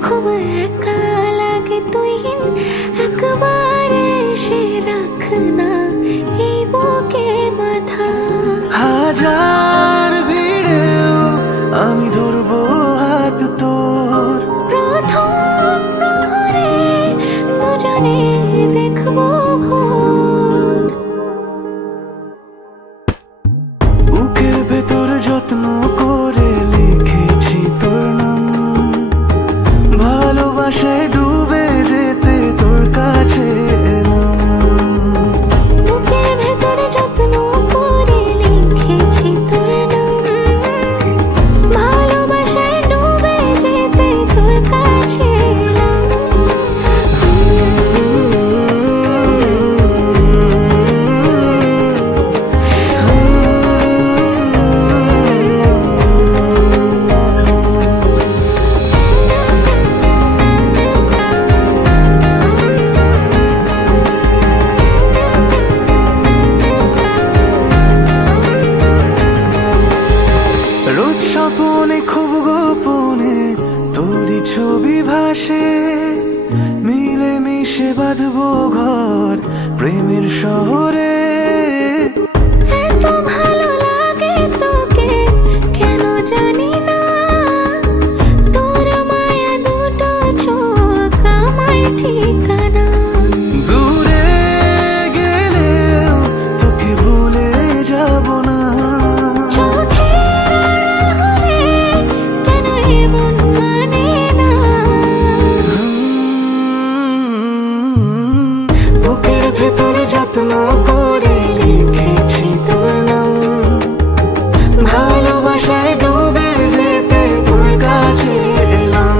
খুব একা লাগে তুই একবার এসে রাখ দেখবো ভোর। বুকের ভেতর যত্ন করে লিখেছি তোর নাম, ভালোবাসায় ডুবে যেতে তোর কাছে এলাম। বুকের ভেতর যত্ন করে লিখেছি তোর নাম, ভালোবাসায় ডুবে যেতে তোর কাছে এলাম। রোজ স্বপনে খুব গোপনে তোরই ছবি ভাসে, মিলে মিশে বাঁধবো ঘর প্রেমের শহরে। এত ভালো লাগে তোকে কেন জানি না, তোর মায়া দুটো চোখ আমার ঠিকানা। দূরে গেলেও তোকে ভুলে যাব না, চোখের আড়াল হলে কেন এমন মানে না। বুকের ভেতর যত্ন করে লিখেছি তোর নাম, ভালোবাসায় ডুবে যেতে তোর কাছে এলাম।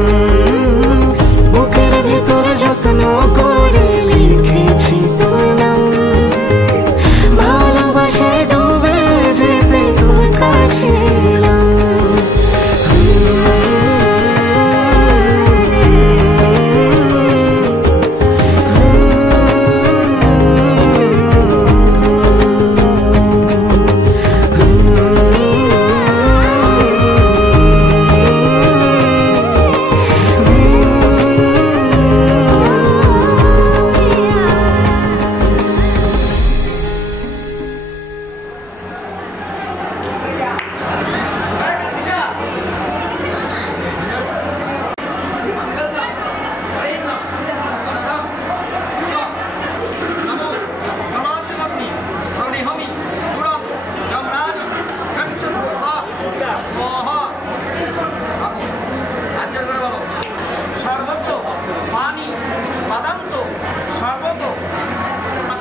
বুকের ভেতর যত্ন করে লিখেছি তোর নাম, ভালোবাসায় ডুবে যেতে তোর কাছে এলাম। সর্বত পানি বাদান্ত সর্বত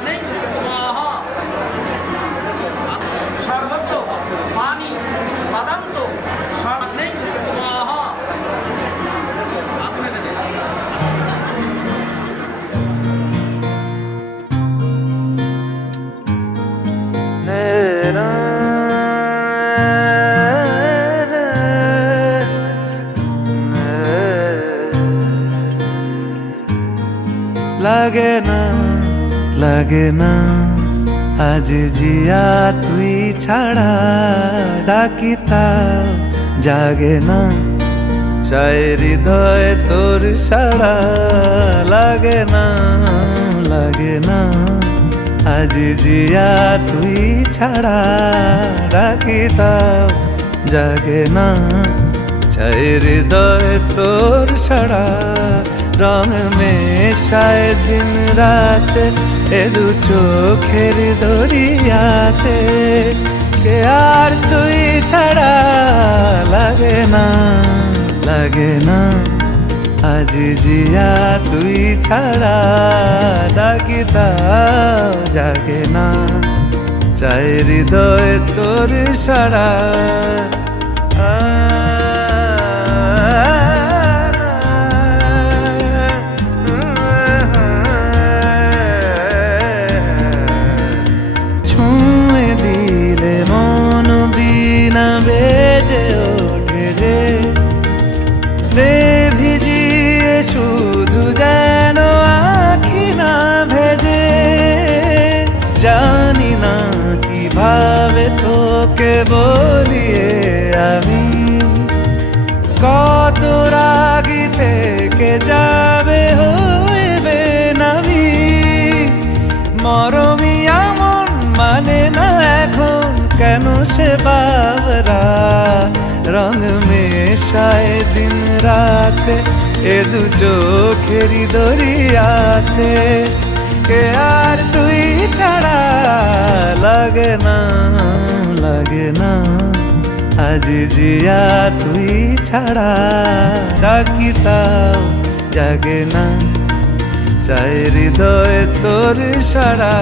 নেই স্বাহা। সর্বত পানি বাদান্ত নেই স্বাহা। আগুনে দেবে। লাগে না লাগে না আজ জিয়া তুই ছাড়া, ডাকি তাও জাগে না, চাই হৃদয় তোর সাড়া। লাগে না লাগে না আজ জিয়া তুই ছাড়া, ডাকি তাও জাগে না, চাই হৃদয় তোর সাড়া। রং মেশায় দিন রাত এ দু চোখের দরিয়াতে, কে আর তুই ছাড়া। লাগে না লাগে না আজ জিয়া তুই ছাড়া, ডাকি তাও জাগে না, চাই হৃদয় তোর সাড়া। ছুঁয়ে দিলে মন বিনা বেজে ওঠে যে, দে ভিজিয়ে শুধু যেন আখি না ভেজে। জানি না কিভাবে তোকে বলিয়ে আমি, কত রাগি থেকে যাবে হইবে নামি। মরমিয়া মন মানে না এখন কেন সে বাবরা, রং মেশায় দিন রাতে এ দু চোখেরই দরিয়াতে, কে আর তুই ছাড়া লাগে না আজি জিয়া তুই ছাড়া ডাকি তাও জাগে না চাই হৃদয় তোর সারা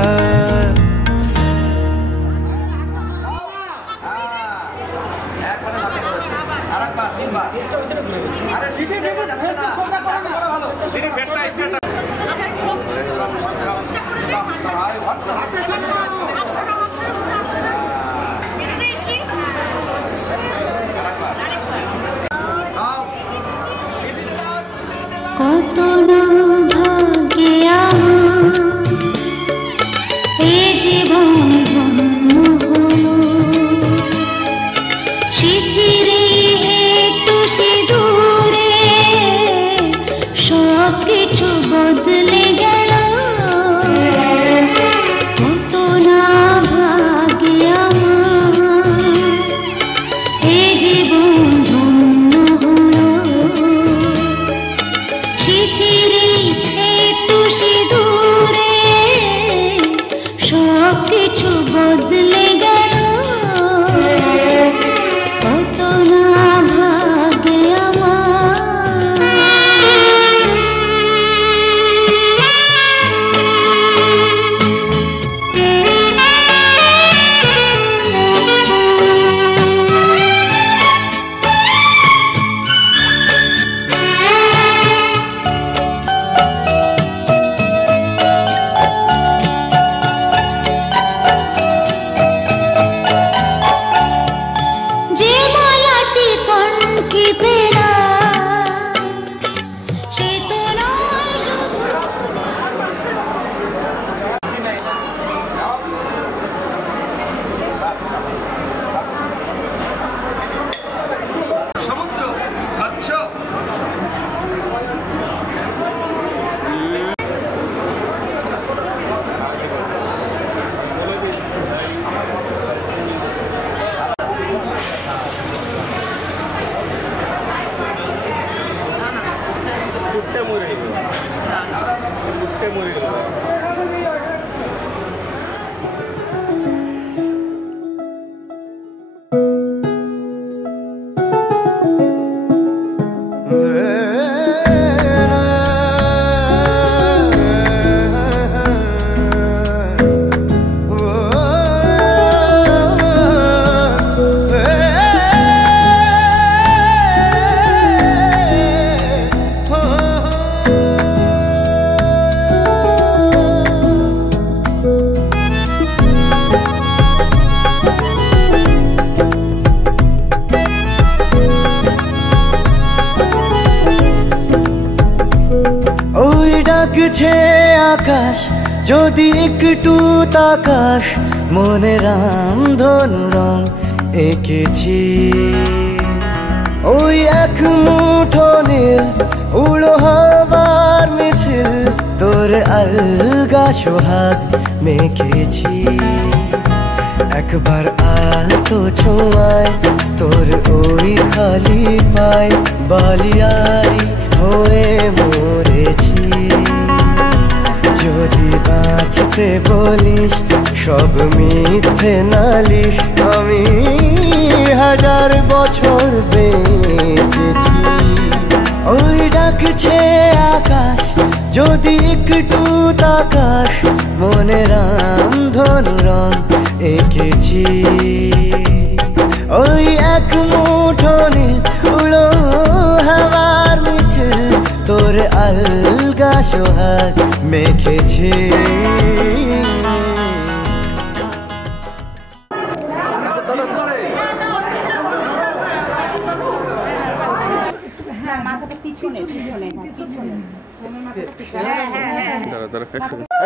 কত না ভাগ্যে আমার এই জীবন ধন্য হলো শিথিরে একটু সিঁদুরে সব কিছু বদলে গেল কত না ভাগ্যে আমার এই জীবন ধন্য হলো শিথিরে একটু সিঁদুরে সব কিছু বদলে গেল কত না ভাগ্যে যে মালাটি কণ্ঠে পেলা সে তো নয় শুধু সমুদ্র মৎস্য ডাকছে আকাশ যদি একটু তাকাস মনে রামধনু রং এঁকেছি ওই এক মুঠো নীল উড়ো হবার মিছিল তোর আলগা সোহাগ মেখেছি একবার আলতো ছোঁয়ায় তোর ওই খালি পায় বালিয়ারি হয়ে মরেছি যদি বাঁচতে বলিস সব মিথ্যে নালিশ আমি 1000 বছর বেঁচেছি ওই ডাকছে আকাশ যদি একটু তাকাস মনে রামধনু রং এঁকেছি ওই এক মুঠো নীল উড়ো হাওয়ার মিছিল তোর আলগা সোহাগ মেখেছি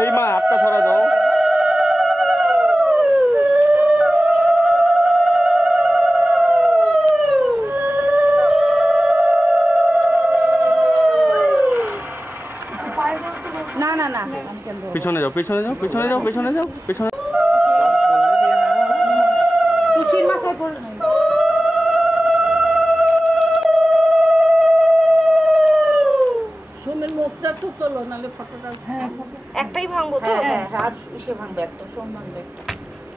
এই মা হাতটা সরা দাও না না না পিছনে যাও পিছনে যাও পিছনে যাও পিছনে যাও পিছনে খুশির মাথায় পড়ল না সোমের মুখটা তো তোলো নালে ফটোটা। হ্যাঁ একটাই ভাঙবো তো। হ্যাঁ আর ইসে ভাঙবে একটা, সোম ভাঙবে একটা।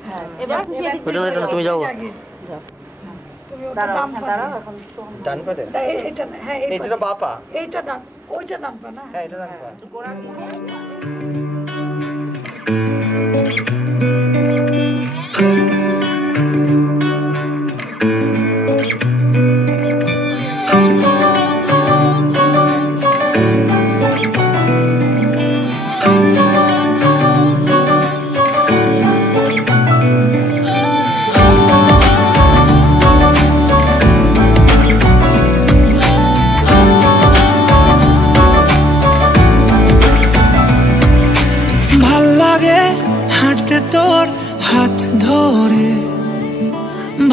হ্যাঁ এবার তুমি যাও। তুমি ওটা দাঁড়াও এখন সোম। ডান পাতে? এটা না, হ্যাঁ এইটা বাপা। এইটা ডান, ওইটা ডান পা না? হ্যাঁ এটা ডান পা। গোড়া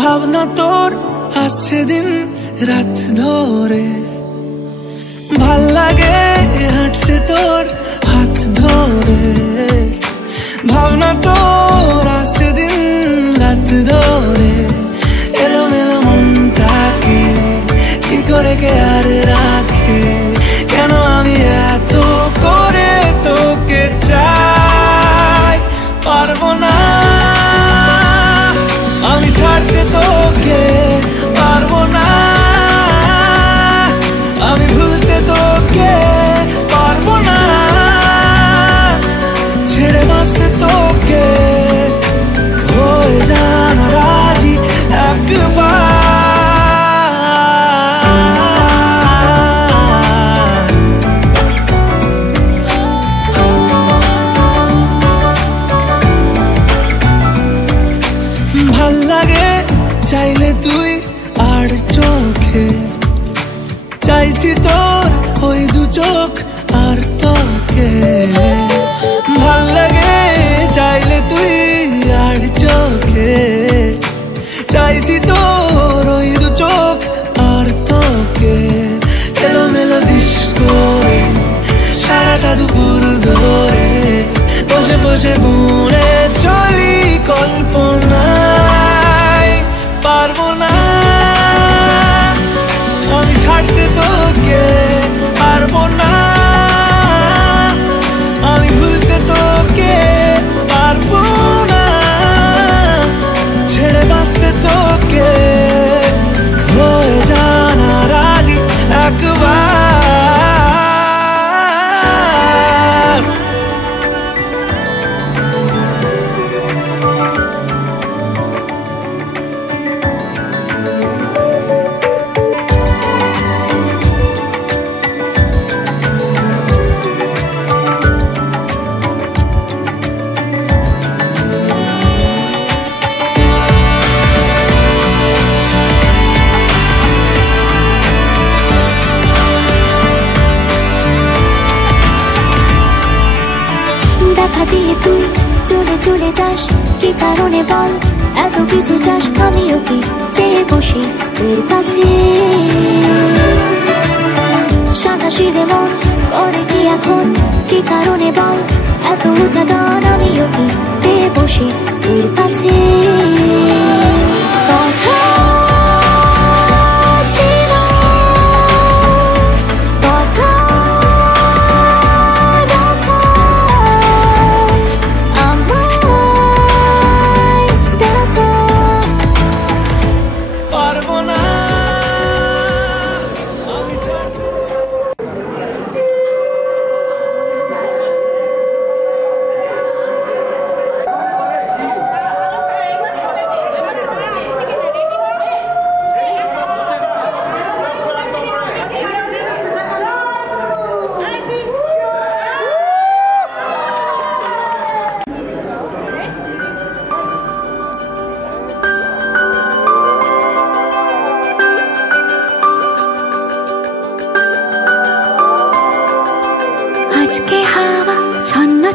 ভাবনা তোর আসছে দিন রাত ধরে, ভাল লাগে হাঁটতে তোর হাত ধরে, ভাবনা তোর আসছে দিন রাত ধরে, এলোমেলো মনটাকে কি করে কে আর রাখে, কেন আমি এত করে তোকে চাই, পারবো না আমি ছাড়তে তোকে, পারবো না আমি ভুলতে তোকে, পারবো না ছেড়ে বাঁচতে তোকে, হয়ে জানা রাজি একবার। ভাল লাগে চাইলে তুই আর চোখে, চাইছি তোর ওই দু চোখ আর তোকে, ভাল লাগে চাইলে তুই আর চোখে, চাইছি তোর ওই দু চোখ আর তোকে, এলোমেলো দিস করে সারাটা দুপুর ধরে, বসে বসে বুড়ে চলি কল্পনায়, পারবো না আমি ছাড়তে তোকে, পারবো না আমি ভুলতে তোকে, পারবো না ছেড়ে বাঁচতে তোকে, হয়ে জানা রাজি একবার। দেখা দিয়ে তুই চলে চলে যাস, কি কারণে বল এত কিছু চাস, আমিও কি চেয়ে বসি তোর কাছে, সাদা সিধে মন করে কি এখন, কি কারণে বল এত উঁচা ডান, আমিও কি পেয়ে বসি তোর কাছে, কথা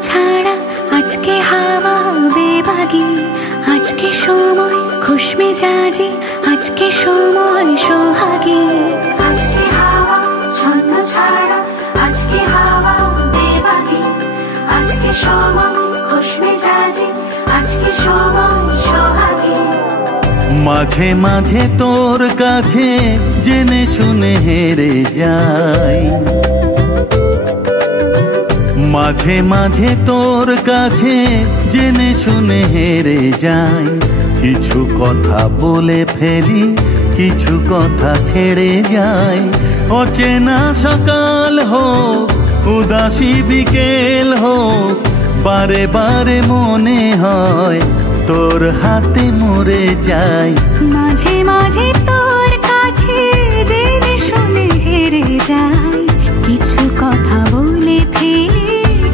ছাড়া আজকে হাওয়া বেবাগি, আজকে সময় খুশ মেজাজি, আজকে সময় সোহাগী, আজকে হাওয়া ছন্ন ছাড়া আজকে হাওয়া বেবাগি, আজকে সময় খুশ মেজাজি, আজকে সময় সোহাগী, মাঝে মাঝে তোর কাছে জেনে শুনে হেরে যাই, মাঝে মাঝে তোর কাছে জেনে শুনে হেরে যাই, কিছু কথা বলে ফেলি, কিছু কথা ছেড়ে যাই। অচেনা সকাল হোক, উদাসী বিকেল হোক, বারে বারে মনে হয় তোর হাতে মরে যাই। মাঝে মাঝে তোর কাছে জেনে শুনে হেরে যাই, কিছু কথা বলে ফেলি,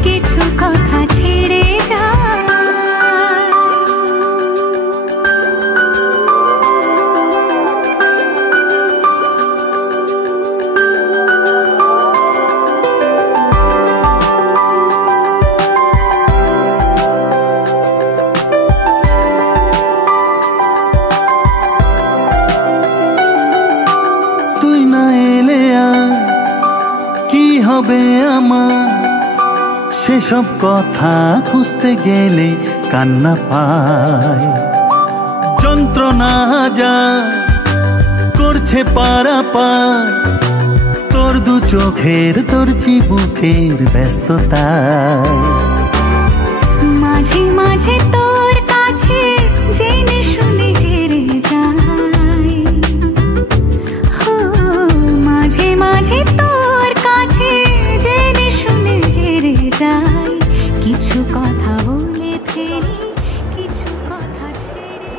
কিছু কথা ছেড়ে যাই। তুই না এলে আর কি হবে আমার, সেসব কথা খুঁজতে গেলে কান্না পায়। যন্ত্রণা যা করছে পারাপার, তোর দু চোখের, তোর চিবুকের ব্যস্ততায়। মাঝে মাঝে তোর কাছে জেনে শুনে হেরে যাই, হো মাঝে মাঝে তোর কাছে জেনে শুনে হেরে যাই, কিছু কথা বলে ফেলি, কিছু কথা ছেড়ে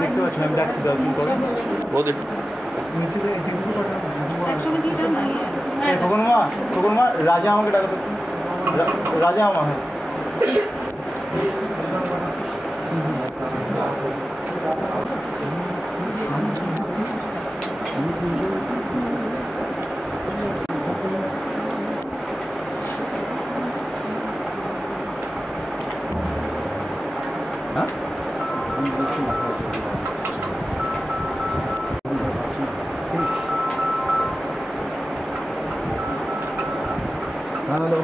দেখতে পাচ্ছি, আমি ডাকছি দাও, কি করে খোকন মা, রাজা আমাকে ডাকো, রাজা আমা। হ্যাঁ হ্যালো,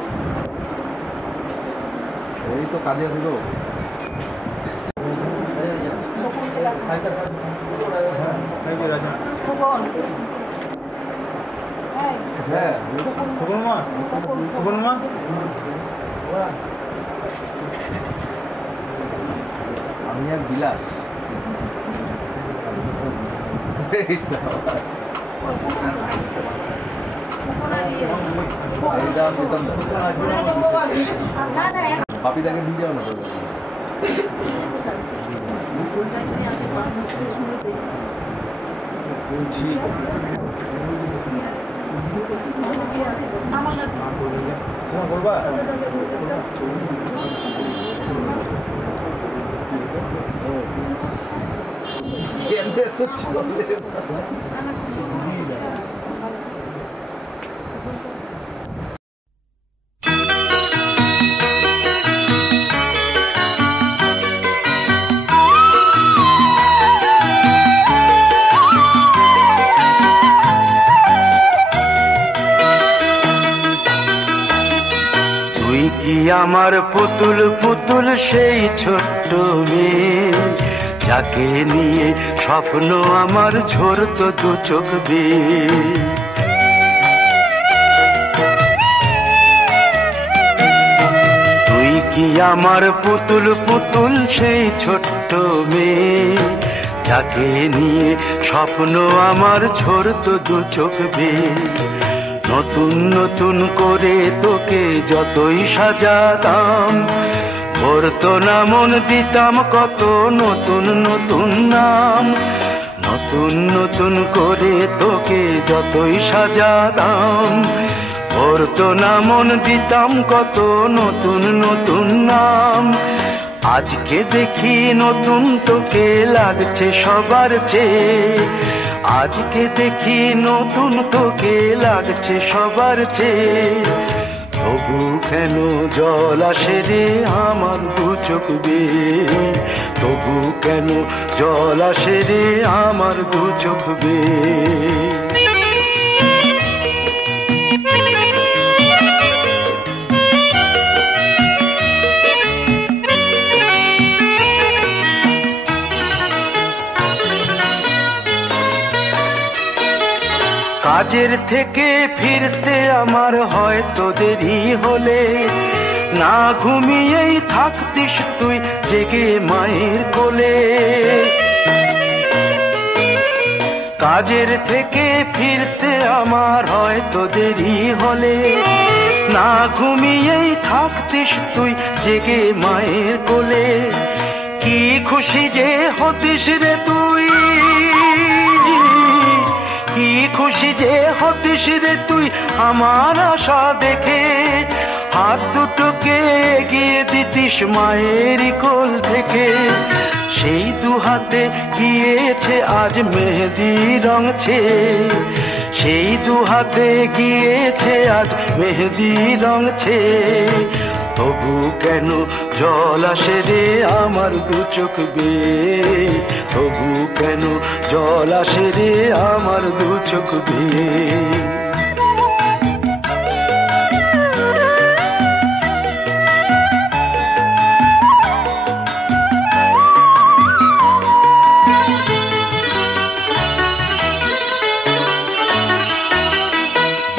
এই তো কাজে আছি গো। আমি এক বিলাস। বাপিটাকে দিয়ে যাও না তো। বলবা আমার পুতুল পুতুল সেই ছোট্ট মেয়ে, যাকে নিয়ে স্বপ্ন আমার ঝরতো দু চোখ বেয়ে। তুই কি আমার পুতুল পুতুল সেই ছোট্ট মেয়ে, যাকে নিয়ে স্বপ্ন আমার ঝরতো দু চোখ বেয়ে। নতুন নতুন করে তোকে যতই সাজাতাম, ভরতো না মন, দিতাম কত নতুন নতুন নাম। নতুন নতুন করে তোকে যতই সাজাতাম, ভরতো না মন, দিতাম কত নতুন নতুন নাম। আজকে দেখি নতুন তোকে লাগছে সবার চেয়ে, আজকে দেখি নতুন তোকে লাগছে সবার চেয়ে। তবু কেন জল আসে রে আমার দু চোখ বেয়ে, তবু কেন জল আসে রে আমার দু চোখ বেয়ে। কাজের থেকে ফিরতে আমার হয়তো দেরি হলে, না ঘুমিয়েই থাকতিস তুই জেগে মায়ের কোলে। কাজের থেকে ফিরতে আমার হয়তো দেরি হলে, না ঘুমিয়েই থাকতিস তুই জেগে মায়ের কোলে। কি খুশি যে হতিস রে তুই, কি খুশি যে হতিস রে তুই আমার আশা দেখে, হাত দুটোকে এগিয়ে দিতিস মায়ের কোল থেকে। সেই দু হাতে গিয়েছে আজ মেহেদি রঙছে, সেই দু হাতে গিয়েছে আজ মেহেদি রঙছে। তবু কেন জল আসে রে আমার দু চোখ বেয়ে, তবু কেন জল আসে রে আমার দু চোখ বেয়ে।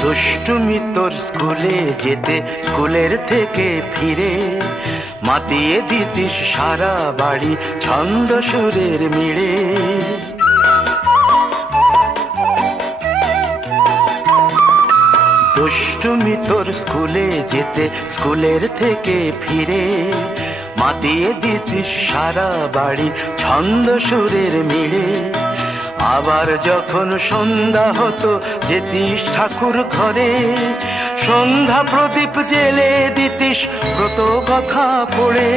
দুষ্টুমি তোর স্কুলে যেতে, স্কুলের থেকে ফিরে মাতিয়ে দিতিস সারা বাড়ি ছন্দ সুরের মিড়ে। দুষ্টুমি তোর স্কুলে যেতে, স্কুলের থেকে ফিরে মাতিয়ে দিতিস সারা বাড়ি ছন্দ সুরের মিড়ে। আবার যখন সন্ধ্যা হতো যেতিস ঠাকুর ঘরে, সন্ধ্যা প্রদীপ জেলে দিতিস ব্রত কথা পড়ে।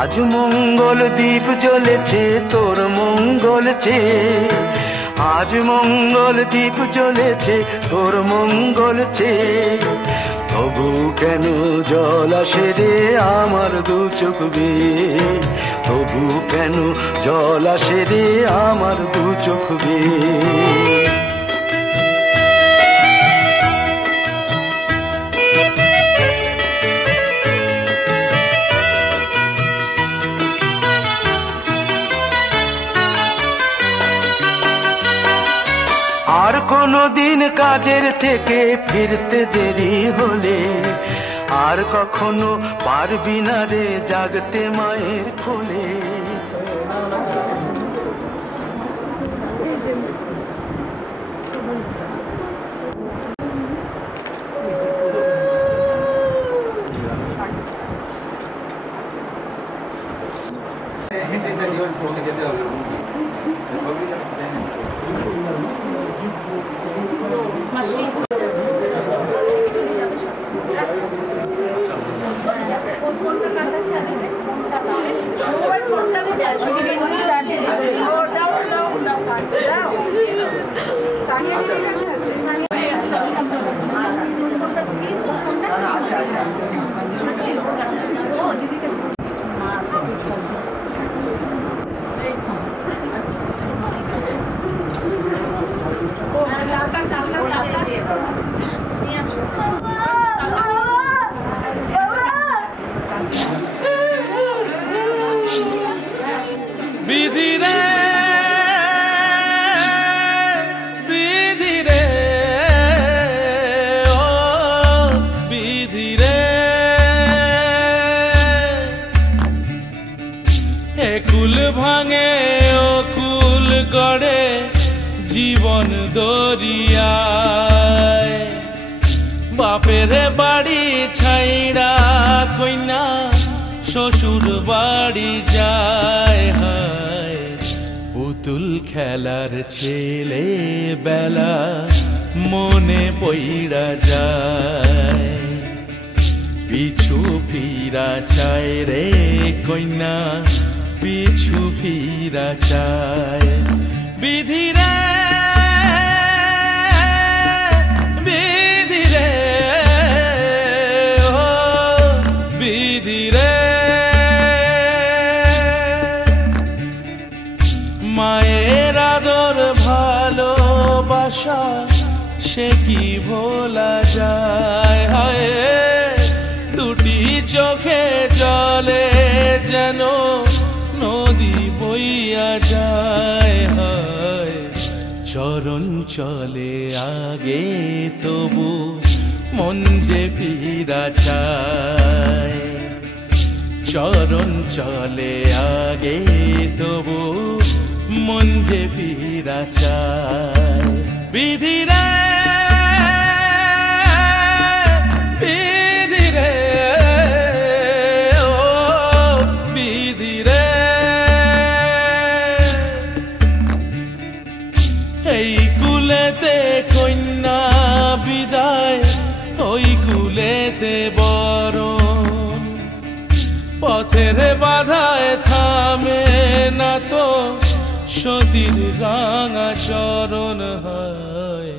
আজ মঙ্গল দ্বীপ জ্বলেছে তোর মঙ্গল চেয়ে, আজ মঙ্গল দ্বীপ জ্বলেছে তোর মঙ্গল চেয়ে। তবু কেন জল আসে রে আমার দু চোখ বেয়ে, তবু কেন জল আসে রে আমার দু চোখ বেয়ে। আর কোনো দিন কাজের থেকে ফিরতে দেরি হলে, আর কখনো পারবি না রে জাগতে মায়ের কোলে। বিধি রে বিধি রে ও বিধি রে, একুল ভাঙে ও কুল গড়ে জীবন দরিয়ায়। বাপের বাড়ি ছাইড়া কইনা শ্বশুর বাড়ি যায়, হায় পুতুল খেলার ছেলে বেলা মনে পইড়া যায়। পিছু ফিরা চায় রে কইনা, পিছু ফিরা চায়। বিধি রে বিধি রে আশা সে কি ভোলা যায়, হায় দুটি চোখে জলে যেন নদী বইয়া যায়, হায় চরণ চলে আগে তবু মন যে ফিরা চায়, চরণ চলে আগে তবু মন যে ফিরা চায়। বিধিরে বিধিরে ও বিধিরে, এই কুলেতে কন্যা বিদায়, ওই কুলেতে বরণ, পথের বাধায় থামে না তো সতীর রাঙা চরণ, হয়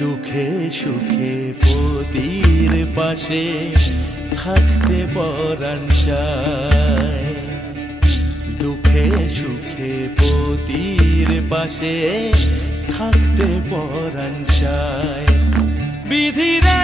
দুঃখে সুখে পতির পাশে থাকতে পরাণ চায়, দুঃখে সুখে পতির পাশে থাকতে পরাণ চায়। বিধিরে